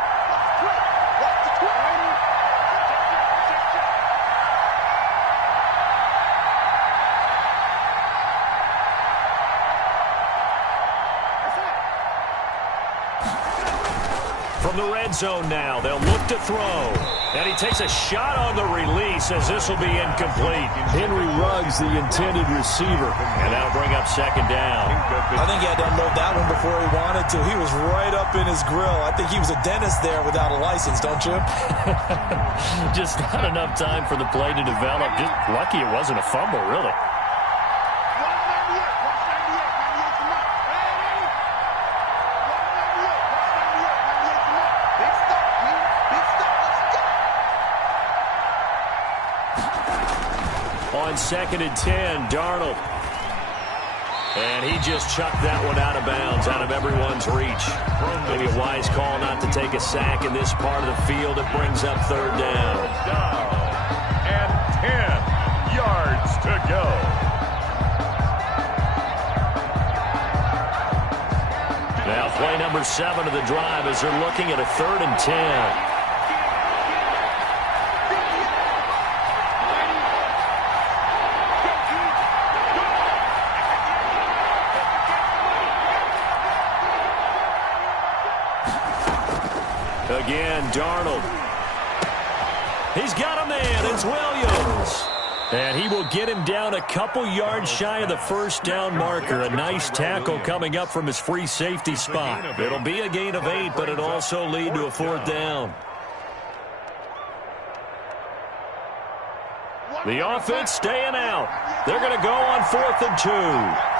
From the red zone now, they'll look to throw. And he takes a shot on the release as this will be incomplete. Henry Ruggs, the intended receiver. And that'll bring up 2nd down. I think he had to unload that one before he wanted to. He was right up in his grill. I think he was a dentist there without a license, don't you? Just not enough time for the play to develop. Just lucky it wasn't a fumble, really. On 2nd and 10, Darnold. And he just chucked that one out of bounds, out of everyone's reach. Maybe a wise call not to take a sack in this part of the field. It brings up 3rd down. And 10 yards to go. Now play number 7 of the drive as they're looking at a 3rd and 10. Again, Darnold. He's got a man. It's Williams. And he will get him down a couple yards shy of the 1st down marker. A nice tackle coming up from his free safety spot. It'll be a gain of 8, but it'll also lead to a 4th down. The offense staying out. They're going to go on 4th and 2.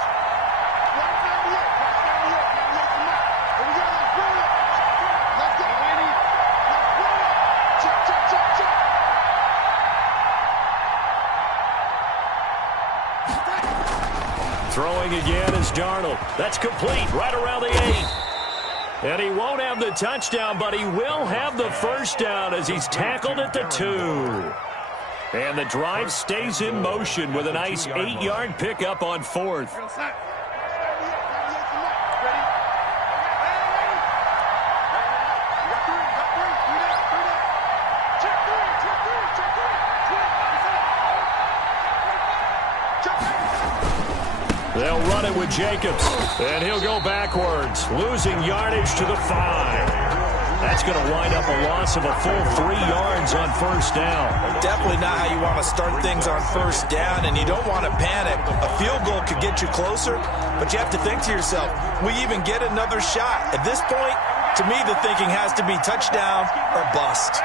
Throwing again is Darnold. That's complete right around the 8. And he won't have the touchdown, but he will have the 1st down as he's tackled at the 2. And the drive stays in motion with a nice 8-yard pickup on 4th. They'll run it with Jacobs, and he'll go backwards, losing yardage to the 5. That's going to wind up a loss of a full 3 yards on 1st down. Definitely not how you want to start things on 1st down, and you don't want to panic. A field goal could get you closer, but you have to think to yourself, we even get another shot. At this point, to me, the thinking has to be touchdown or bust.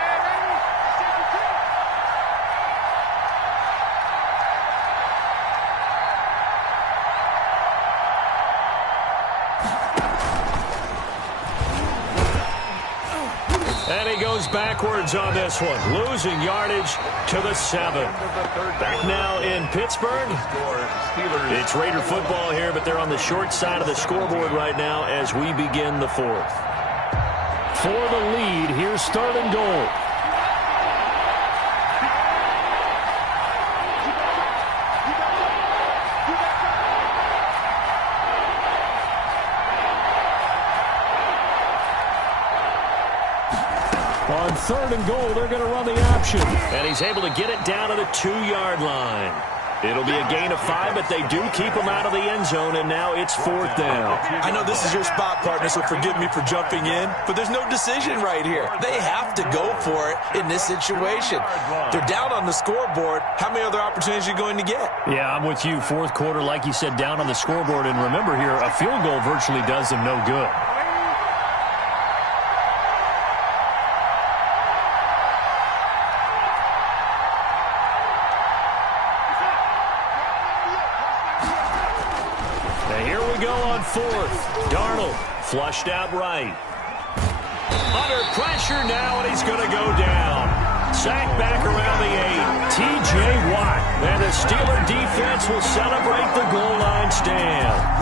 And he goes backwards on this one, losing yardage to the 7. Back now in Pittsburgh. It's Raider football here, but they're on the short side of the scoreboard right now as we begin the 4th. For the lead, here's 3rd and goal. On 3rd and goal, they're going to run the option. And he's able to get it down to the 2-yard line. It'll be a gain of 5, but they do keep him out of the end zone, and now it's 4th down. I know this is your spot, partner, so forgive me for jumping in, but there's no decision right here. They have to go for it in this situation. They're down on the scoreboard. How many other opportunities are you going to get? Yeah, I'm with you. 4th quarter, like you said, down on the scoreboard. And remember here, a field goal virtually does them no good. On 4th, Darnold flushed out right. Under pressure now, and he's going to go down. Sacked back around the 8. T.J. Watt. And the Steeler defense will celebrate the goal line stand.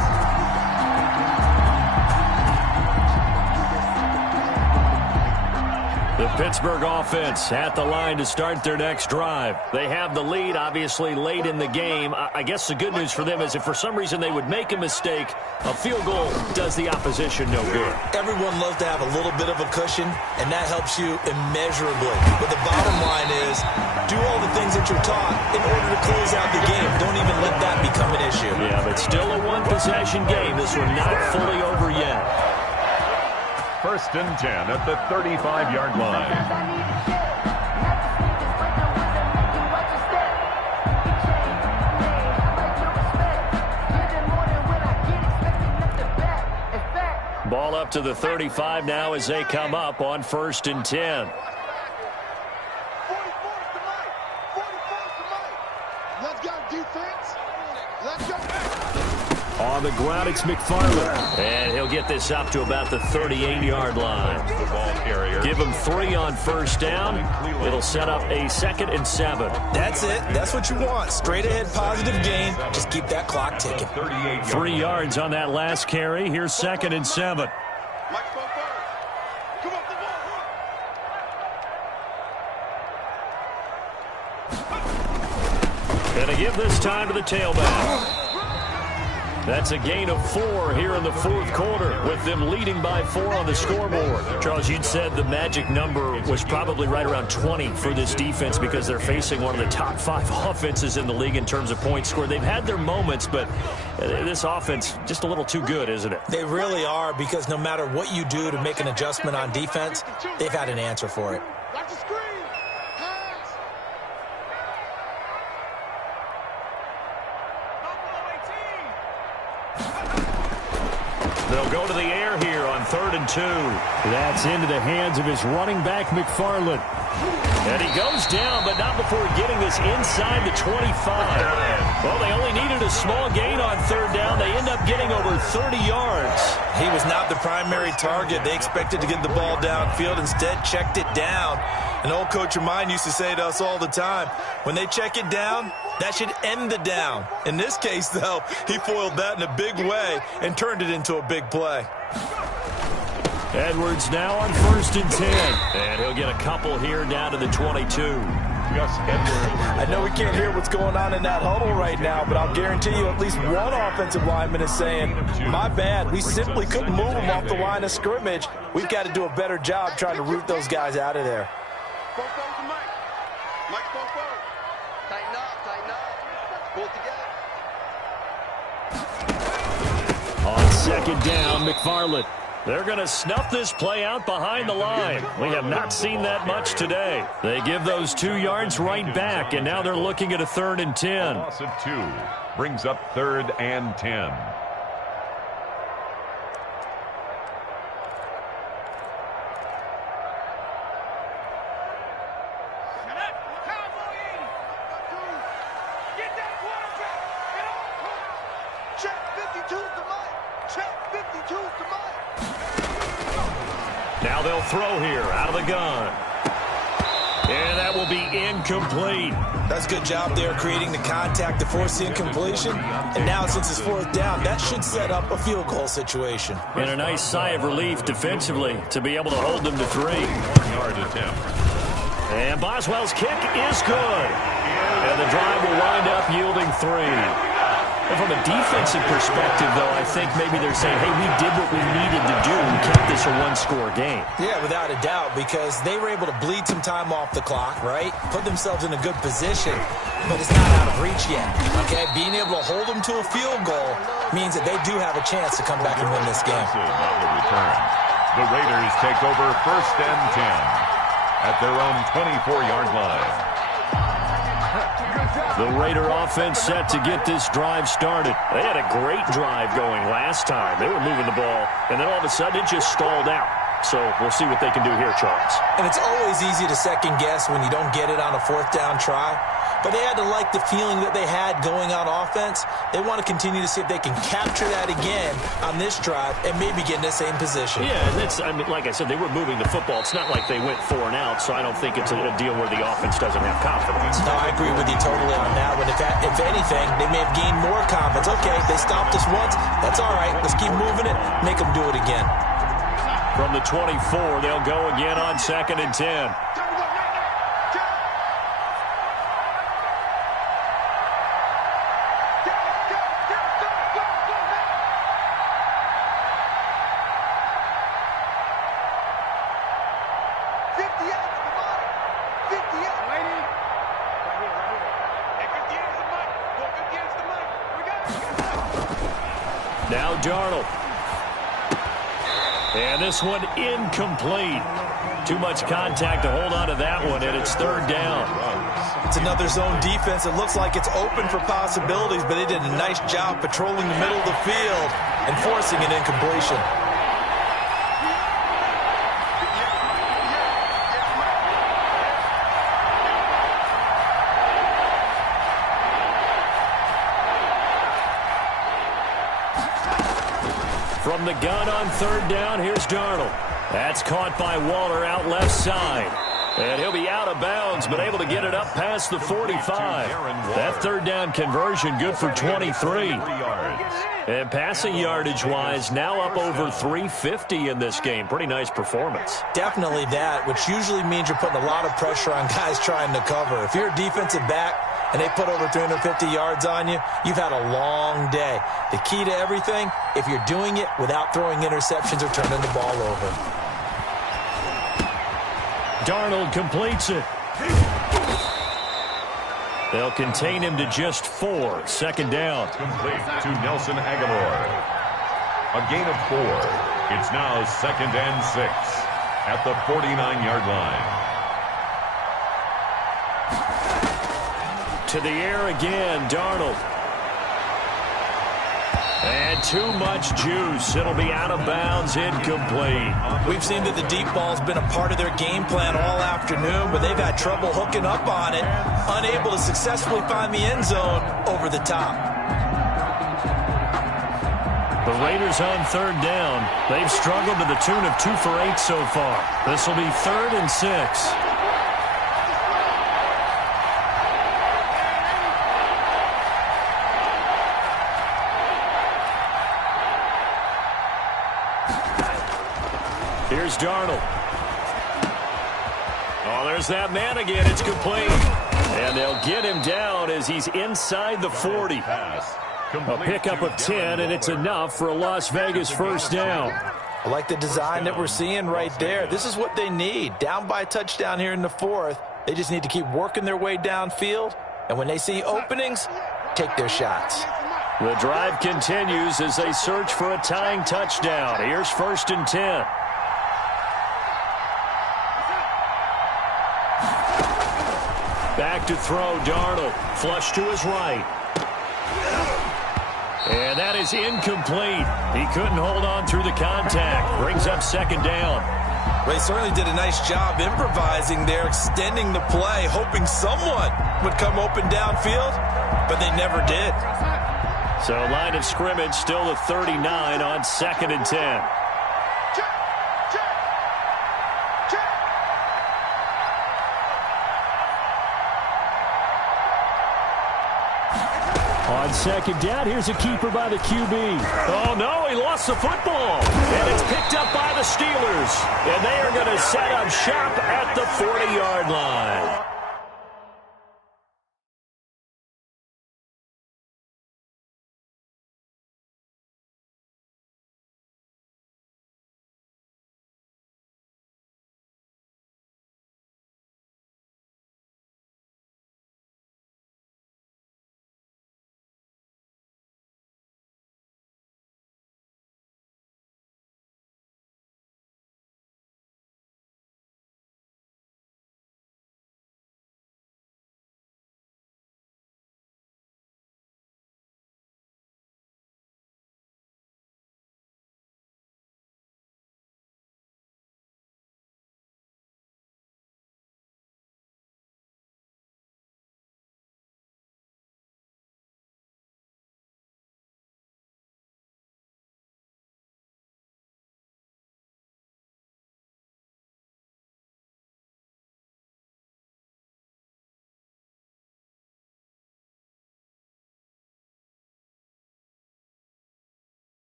The Pittsburgh offense at the line to start their next drive. They have the lead, obviously, late in the game. I guess the good news for them is if for some reason they would make a mistake, a field goal does the opposition no good. Everyone loves to have a little bit of a cushion, and that helps you immeasurably. But the bottom line is, do all the things that you're taught in order to close out the game. Don't even let that become an issue. Yeah, but still a one-possession game. This one not fully over yet. 1st and 10 at the 35-yard line. Ball up to the 35 now as they come up on 1st and 10. 44's the mic. 44's the mic. Let's go, defense. Let's go. On the ground, it's McFarland. And he'll get this up to about the 38-yard line. The ball carrier. Give him 3 on 1st down. It'll set up a 2nd and 7. That's it. That's what you want. Straight ahead positive gain. Just keep that clock ticking. 3 yards on that last carry. Here's 2nd and 7. Mike's going first. Come on, the ball. Gonna give this time to the tailback. That's a gain of 4 here in the 4th quarter, with them leading by 4 on the scoreboard. Charles, you'd said the magic number was probably right around 20 for this defense because they're facing one of the top 5 offenses in the league in terms of points scored. They've had their moments, but this offense just a little too good, isn't it? They really are, because no matter what you do to make an adjustment on defense, they've had an answer for it. Watch the screen. Hands. They'll go to the air here on 3rd and 2. That's into the hands of his running back, McFarland. And he goes down, but not before getting this inside the 25. Well, they only needed a small gain on 3rd down. They end up getting over 30 yards. He was not the primary target. They expected to get the ball downfield. Instead, checked it down. An old coach of mine used to say to us all the time, when they check it down, that should end the down. In this case, though, he foiled that in a big way and turned it into a big play. Edwards now on 1st and 10. And he'll get a couple here down to the 22. Gus Edwards. I know we can't hear what's going on in that huddle right now, but I'll guarantee you at least one offensive lineman is saying, my bad, we simply couldn't move them off the line of scrimmage. We've got to do a better job trying to root those guys out of there. Go forward to Mike. Mike, go forward. Tighten up, tighten up. Pull it together. On 2nd down, McFarland. They're going to snuff this play out behind the line. We have not seen that much today. They give those 2 yards right back, and now they're looking at a 3rd and 10. Loss of 2 brings up 3rd and 10. Check 52's the mic. Check 52's the mic. Now they'll throw here out of the gun. And that will be incomplete. That's a good job there creating the contact to force the incompletion. And now since it's 4th down, that should set up a field goal situation. And a nice sigh of relief defensively to be able to hold them to 3. 1-yard attempt. And Boswell's kick is good. And the drive will wind up yielding 3. From a defensive perspective, though, I think maybe they're saying, hey, we did what we needed to do and kept this a 1-score game. Yeah, without a doubt, because they were able to bleed some time off the clock, right? Put themselves in a good position, but it's not out of reach yet, okay? Being able to hold them to a field goal means that they do have a chance to come back and win this game. The Raiders take over 1st and 10 at their own 24-yard line. The Raider offense set to get this drive started. They had a great drive going last time. They were moving the ball, and then all of a sudden it just stalled out. So we'll see what they can do here, Charles. And it's always easy to second guess when you don't get it on a 4th down try. but they had to like the feeling that they had going on offense. They want to continue to see if they can capture that again on this drive and maybe get in the same position. Yeah, and that's, I mean, like I said, they were moving the football. It's not like they went 4 and out, so I don't think it's a deal where the offense doesn't have confidence. No, I agree with you totally on that one. If anything, they may have gained more confidence. Okay, they stopped us once. That's all right. Let's keep moving it. Make them do it again. From the 24, they'll go again on 2nd and 10. Now Darnold. And this one incomplete. Too much contact to hold on to that one, and it's 3rd down. It's another zone defense. It looks like it's open for possibilities, but they did a nice job patrolling the middle of the field and forcing an incompletion. From the gun on 3rd down, here's Darnold. That's caught by Waller out left side. And he'll be out of bounds, but able to get it up past the 45. That 3rd down conversion good for 23. And passing yardage-wise, now up over 350 in this game. Pretty nice performance. Definitely that, which usually means you're putting a lot of pressure on guys trying to cover. If you're a defensive back and they put over 350 yards on you, you've had a long day. The key to everything, if you're doing it without throwing interceptions or turning the ball over. Darnold completes it. They'll contain him to just 4. 2nd down. Complete to Nelson Aguilar. A gain of 4. It's now 2nd and 6 at the 49-yard line. To the air again, Darnold. And too much juice. It'll be out of bounds, incomplete. We've seen that the deep ball's been a part of their game plan all afternoon, but they've had trouble hooking up on it, unable to successfully find the end zone over the top. The Raiders on 3rd down. They've struggled to the tune of 2 for 8 so far. This will be 3rd and 6. Here's Darnold. Oh, there's that man again. It's complete. And they'll get him down as he's inside the 40. A pickup of 10, and it's enough for a Las Vegas 1st down. I like the design that we're seeing right there. This is what they need. Down by a touchdown here in the 4th. They just need to keep working their way downfield. And when they see openings, take their shots. The drive continues as they search for a tying touchdown. Here's 1st and 10. Back to throw, Darnold. Flush to his right. And that is incomplete. He couldn't hold on through the contact. Brings up 2nd down. They certainly did a nice job improvising there, extending the play, hoping someone would come open downfield, but they never did. So line of scrimmage still the 39 on 2nd and 10. On 2nd down, here's a keeper by the QB. Oh, no, he lost the football. And it's picked up by the Steelers. And they are going to set up shop at the 40-yard line.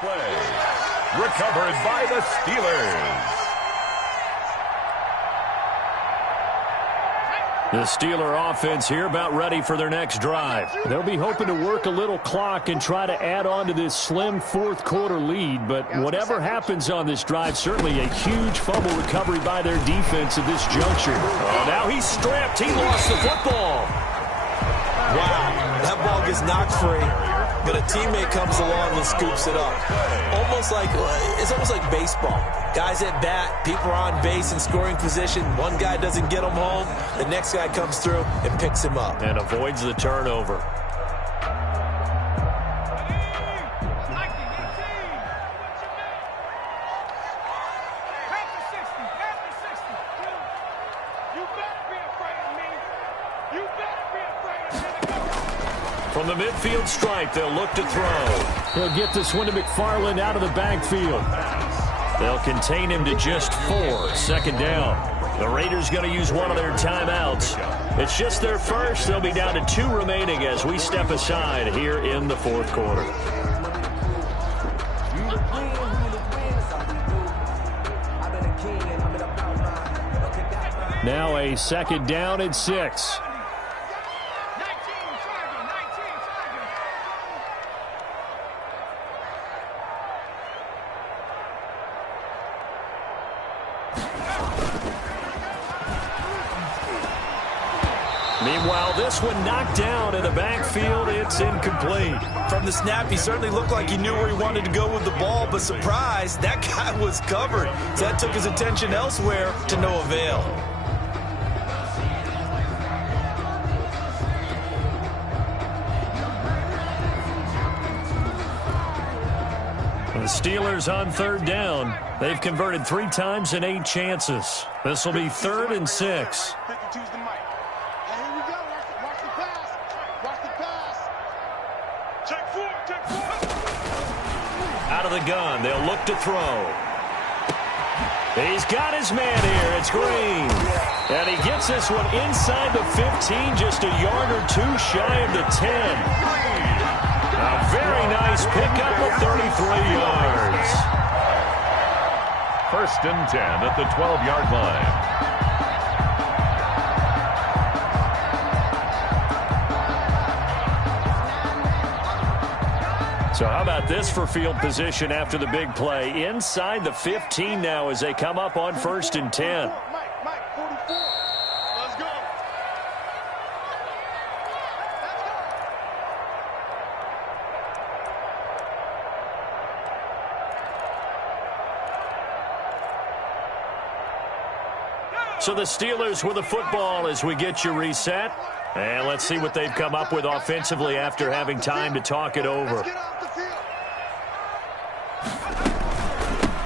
play. Recovered by the Steelers. The Steeler offense here about ready for their next drive. They'll be hoping to work a little clock and try to add on to this slim fourth quarter lead. But whatever happens on this drive, certainly a huge fumble recovery by their defense at this juncture. Oh, now he's stripped. He lost the football. Wow, that ball gets knocked free, but a teammate comes along and scoops it up. It's almost like baseball. Guys at bat, people are on base in scoring position. One guy doesn't get him home. The next guy comes through and picks him up. And avoids the turnover. From the midfield stripe, they'll look to throw. He'll get this one to McFarland out of the backfield. They'll contain him to just 4. Second down. The Raiders going to use one of their timeouts. It's just their first. They'll be down to 2 remaining as we step aside here in the fourth quarter. Now a second down and 6. Meanwhile, this one knocked down in the backfield. It's incomplete. From the snap, he certainly looked like he knew where he wanted to go with the ball, but surprise, that guy was covered. So that took his attention elsewhere to no avail. The Steelers on third down. They've converted 3 times in 8 chances. This will be 3rd and 6. 52's the mic. And here we go. Watch the pass. Watch the pass. Check 4. Out of the gun. They'll look to throw. He's got his man here. It's Green. And he gets this one inside the 15, just a yard or 2 shy of the 10. A very nice pickup of 33 yards. 1st and 10 at the 12-yard line. So how about this for field position after the big play? Inside the 15 now as they come up on 1st and 10. Mike, 44. Let's go. So the Steelers with the football as we get you reset. And let's see what they've come up with offensively after having time to talk it over.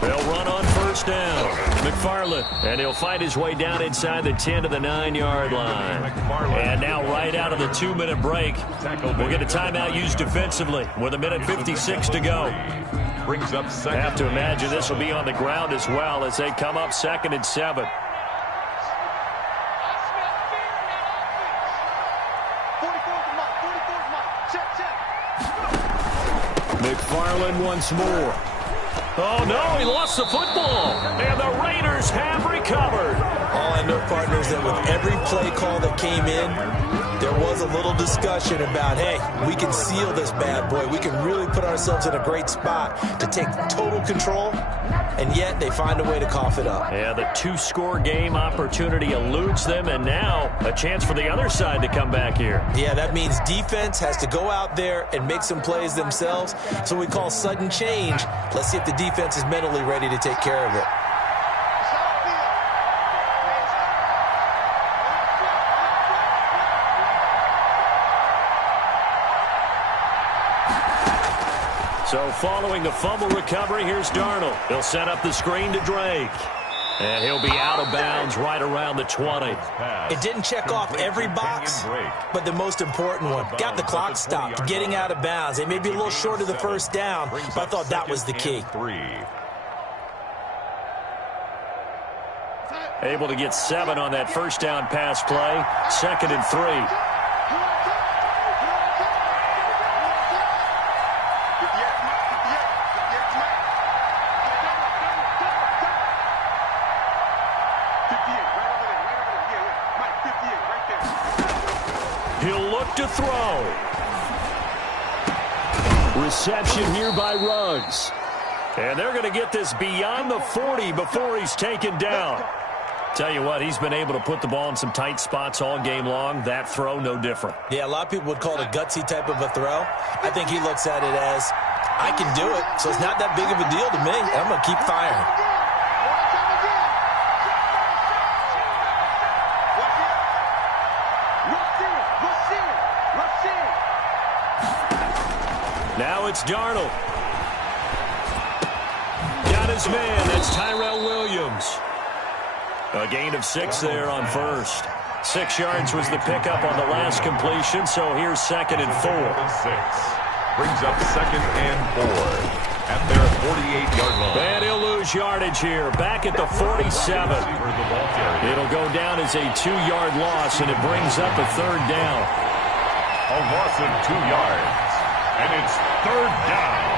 They'll run on 1st down. McFarland, and he'll fight his way down inside the 10 to the 9-yard line. And now right out of the 2-minute break, we'll get a timeout used defensively with 1:56 to go. Brings up second. Have to imagine this will be on the ground as well as they come up 2nd and 7. McFarland once more. Oh, no, he lost the football. And the Raiders have recovered. All I know, partners, that with every play call that came in, there was a little discussion about, hey, we can seal this bad boy. We can really put ourselves in a great spot to take total control, and yet they find a way to cough it up. Yeah, the 2-score game opportunity eludes them, and now a chance for the other side to come back here. Yeah, that means defense has to go out there and make some plays themselves. So we call sudden change. Let's see if the defense is mentally ready to take care of it. So following the fumble recovery, here's Darnold. He'll set up the screen to Drake. And he'll be out of bounds right around the 20. It didn't check off every box, but the most important one. Got the clock stopped, getting out of bounds. They may be a little short of the 1st down, but I thought that was the key. Able to get 7 on that 1st down pass play. 2nd and 3. He'll look to throw. Reception here by Ruggs. And they're going to get this beyond the 40 before he's taken down. Tell you what, he's been able to put the ball in some tight spots all game long. That throw, no different. Yeah, a lot of people would call it a gutsy type of a throw. I think he looks at it as, I can do it, so it's not that big of a deal to me, and I'm going to keep firing. Now it's Darnold. Got his man. That's Tyrell Williams. A gain of 6 there on first. 6 yards was the pickup on the last completion, so here's 2nd and 4. 6. Brings up 2nd and 4 at their 48-yard line. And he'll lose yardage here. Back at the 47. It'll go down as a 2-yard loss, and it brings up a 3rd down. A loss of 2 yards. And it's 3rd down.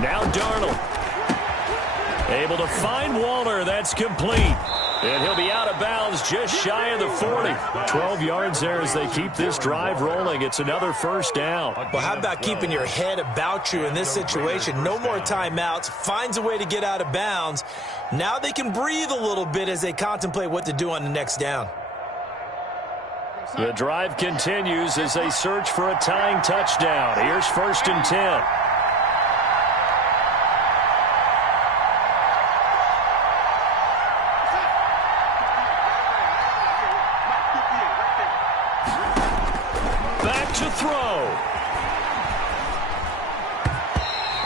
Now Darnold. Able to find Waller. That's complete. And he'll be out of bounds just shy of the 40. 12 yards there as they keep this drive rolling. It's another 1st down. Well, how about keeping your head about you in this situation? No more timeouts. Finds a way to get out of bounds. Now they can breathe a little bit as they contemplate what to do on the next down. The drive continues as they search for a tying touchdown. Here's 1st and 10. Back to throw.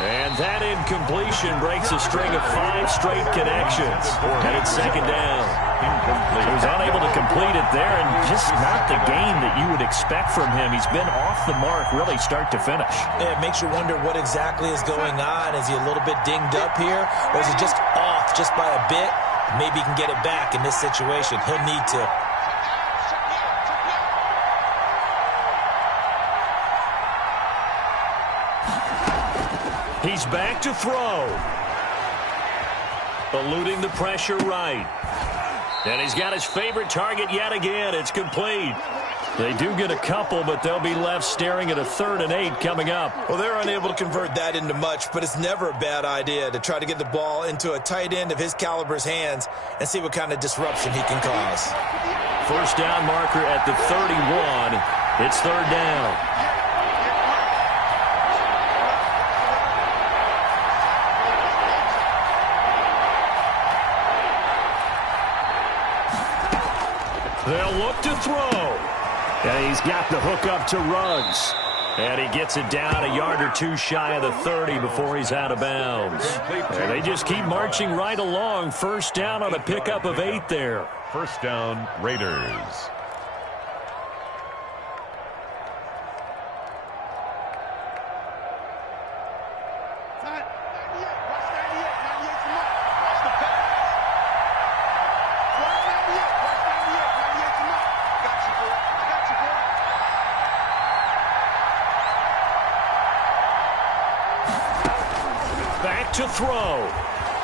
And that incompletion breaks a string of 5 straight connections. And it's 2nd down. He was unable to complete it there, and just not the game that you would expect from him. He's been off the mark really start to finish. Yeah, it makes you wonder what exactly is going on. Is he a little bit dinged up here, or is he just off just by a bit? Maybe he can get it back in this situation. He'll need to. He's back to throw. Eluding the pressure right. And he's got his favorite target yet again. It's complete. They do get a couple, but they'll be left staring at a 3rd and 8 coming up. Well, they're unable to convert that into much, but it's never a bad idea to try to get the ball into a tight end of his caliber's hands and see what kind of disruption he can cause. 1st down marker at the 31. It's 3rd down. They'll look to throw. And he's got the hook up to Ruggs. And he gets it down a yard or 2 shy of the 30 before he's out of bounds. And they just keep marching right along. 1st down on a pickup of 8 there. 1st down, Raiders. To throw.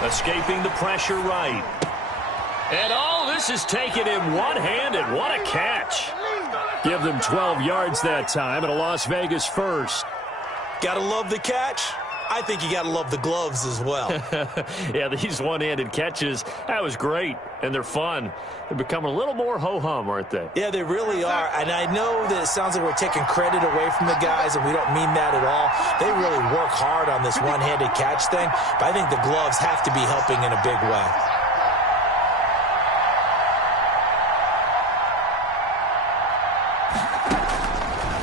Escaping the pressure right. And all this is taken in one-handed. What a catch. Give them 12 yards that time and a Las Vegas 1st. Gotta love the catch. I think you gotta love the gloves as well. Yeah, these one-handed catches, that was great. And they're fun. They're becoming a little more ho-hum, aren't they? Yeah, they really are. And I know that it sounds like we're taking credit away from the guys, and we don't mean that at all. They really work hard on this one-handed catch thing, but I think the gloves have to be helping in a big way.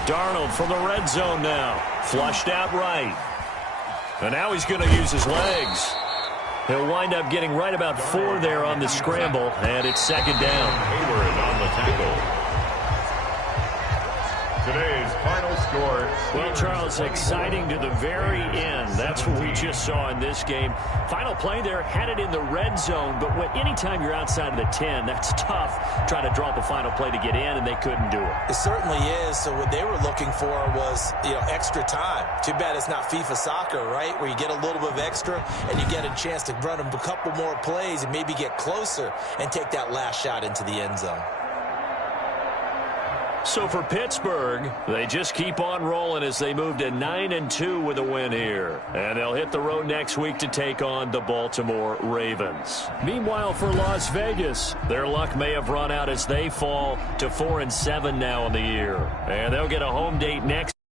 Darnold from the red zone now. Flushed out right. And now he's going to use his legs. He'll wind up getting right about 4 there on the scramble, and it's 2nd down. Hayward on the tackle. Today's final score. Well, Charles, exciting to the very end. That's what we just saw in this game. Final play there, had it in the red zone, but anytime you're outside of the 10, that's tough trying to draw up a final play to get in, and they couldn't do it. It certainly is. So what they were looking for was, extra time. Too bad it's not FIFA soccer, right, where you get a little bit of extra and you get a chance to run a couple more plays and maybe get closer and take that last shot into the end zone. So for Pittsburgh, they just keep on rolling as they move to 9-2 with a win here. And they'll hit the road next week to take on the Baltimore Ravens. Meanwhile, for Las Vegas, their luck may have run out as they fall to 4-7 now in the year. And they'll get a home date next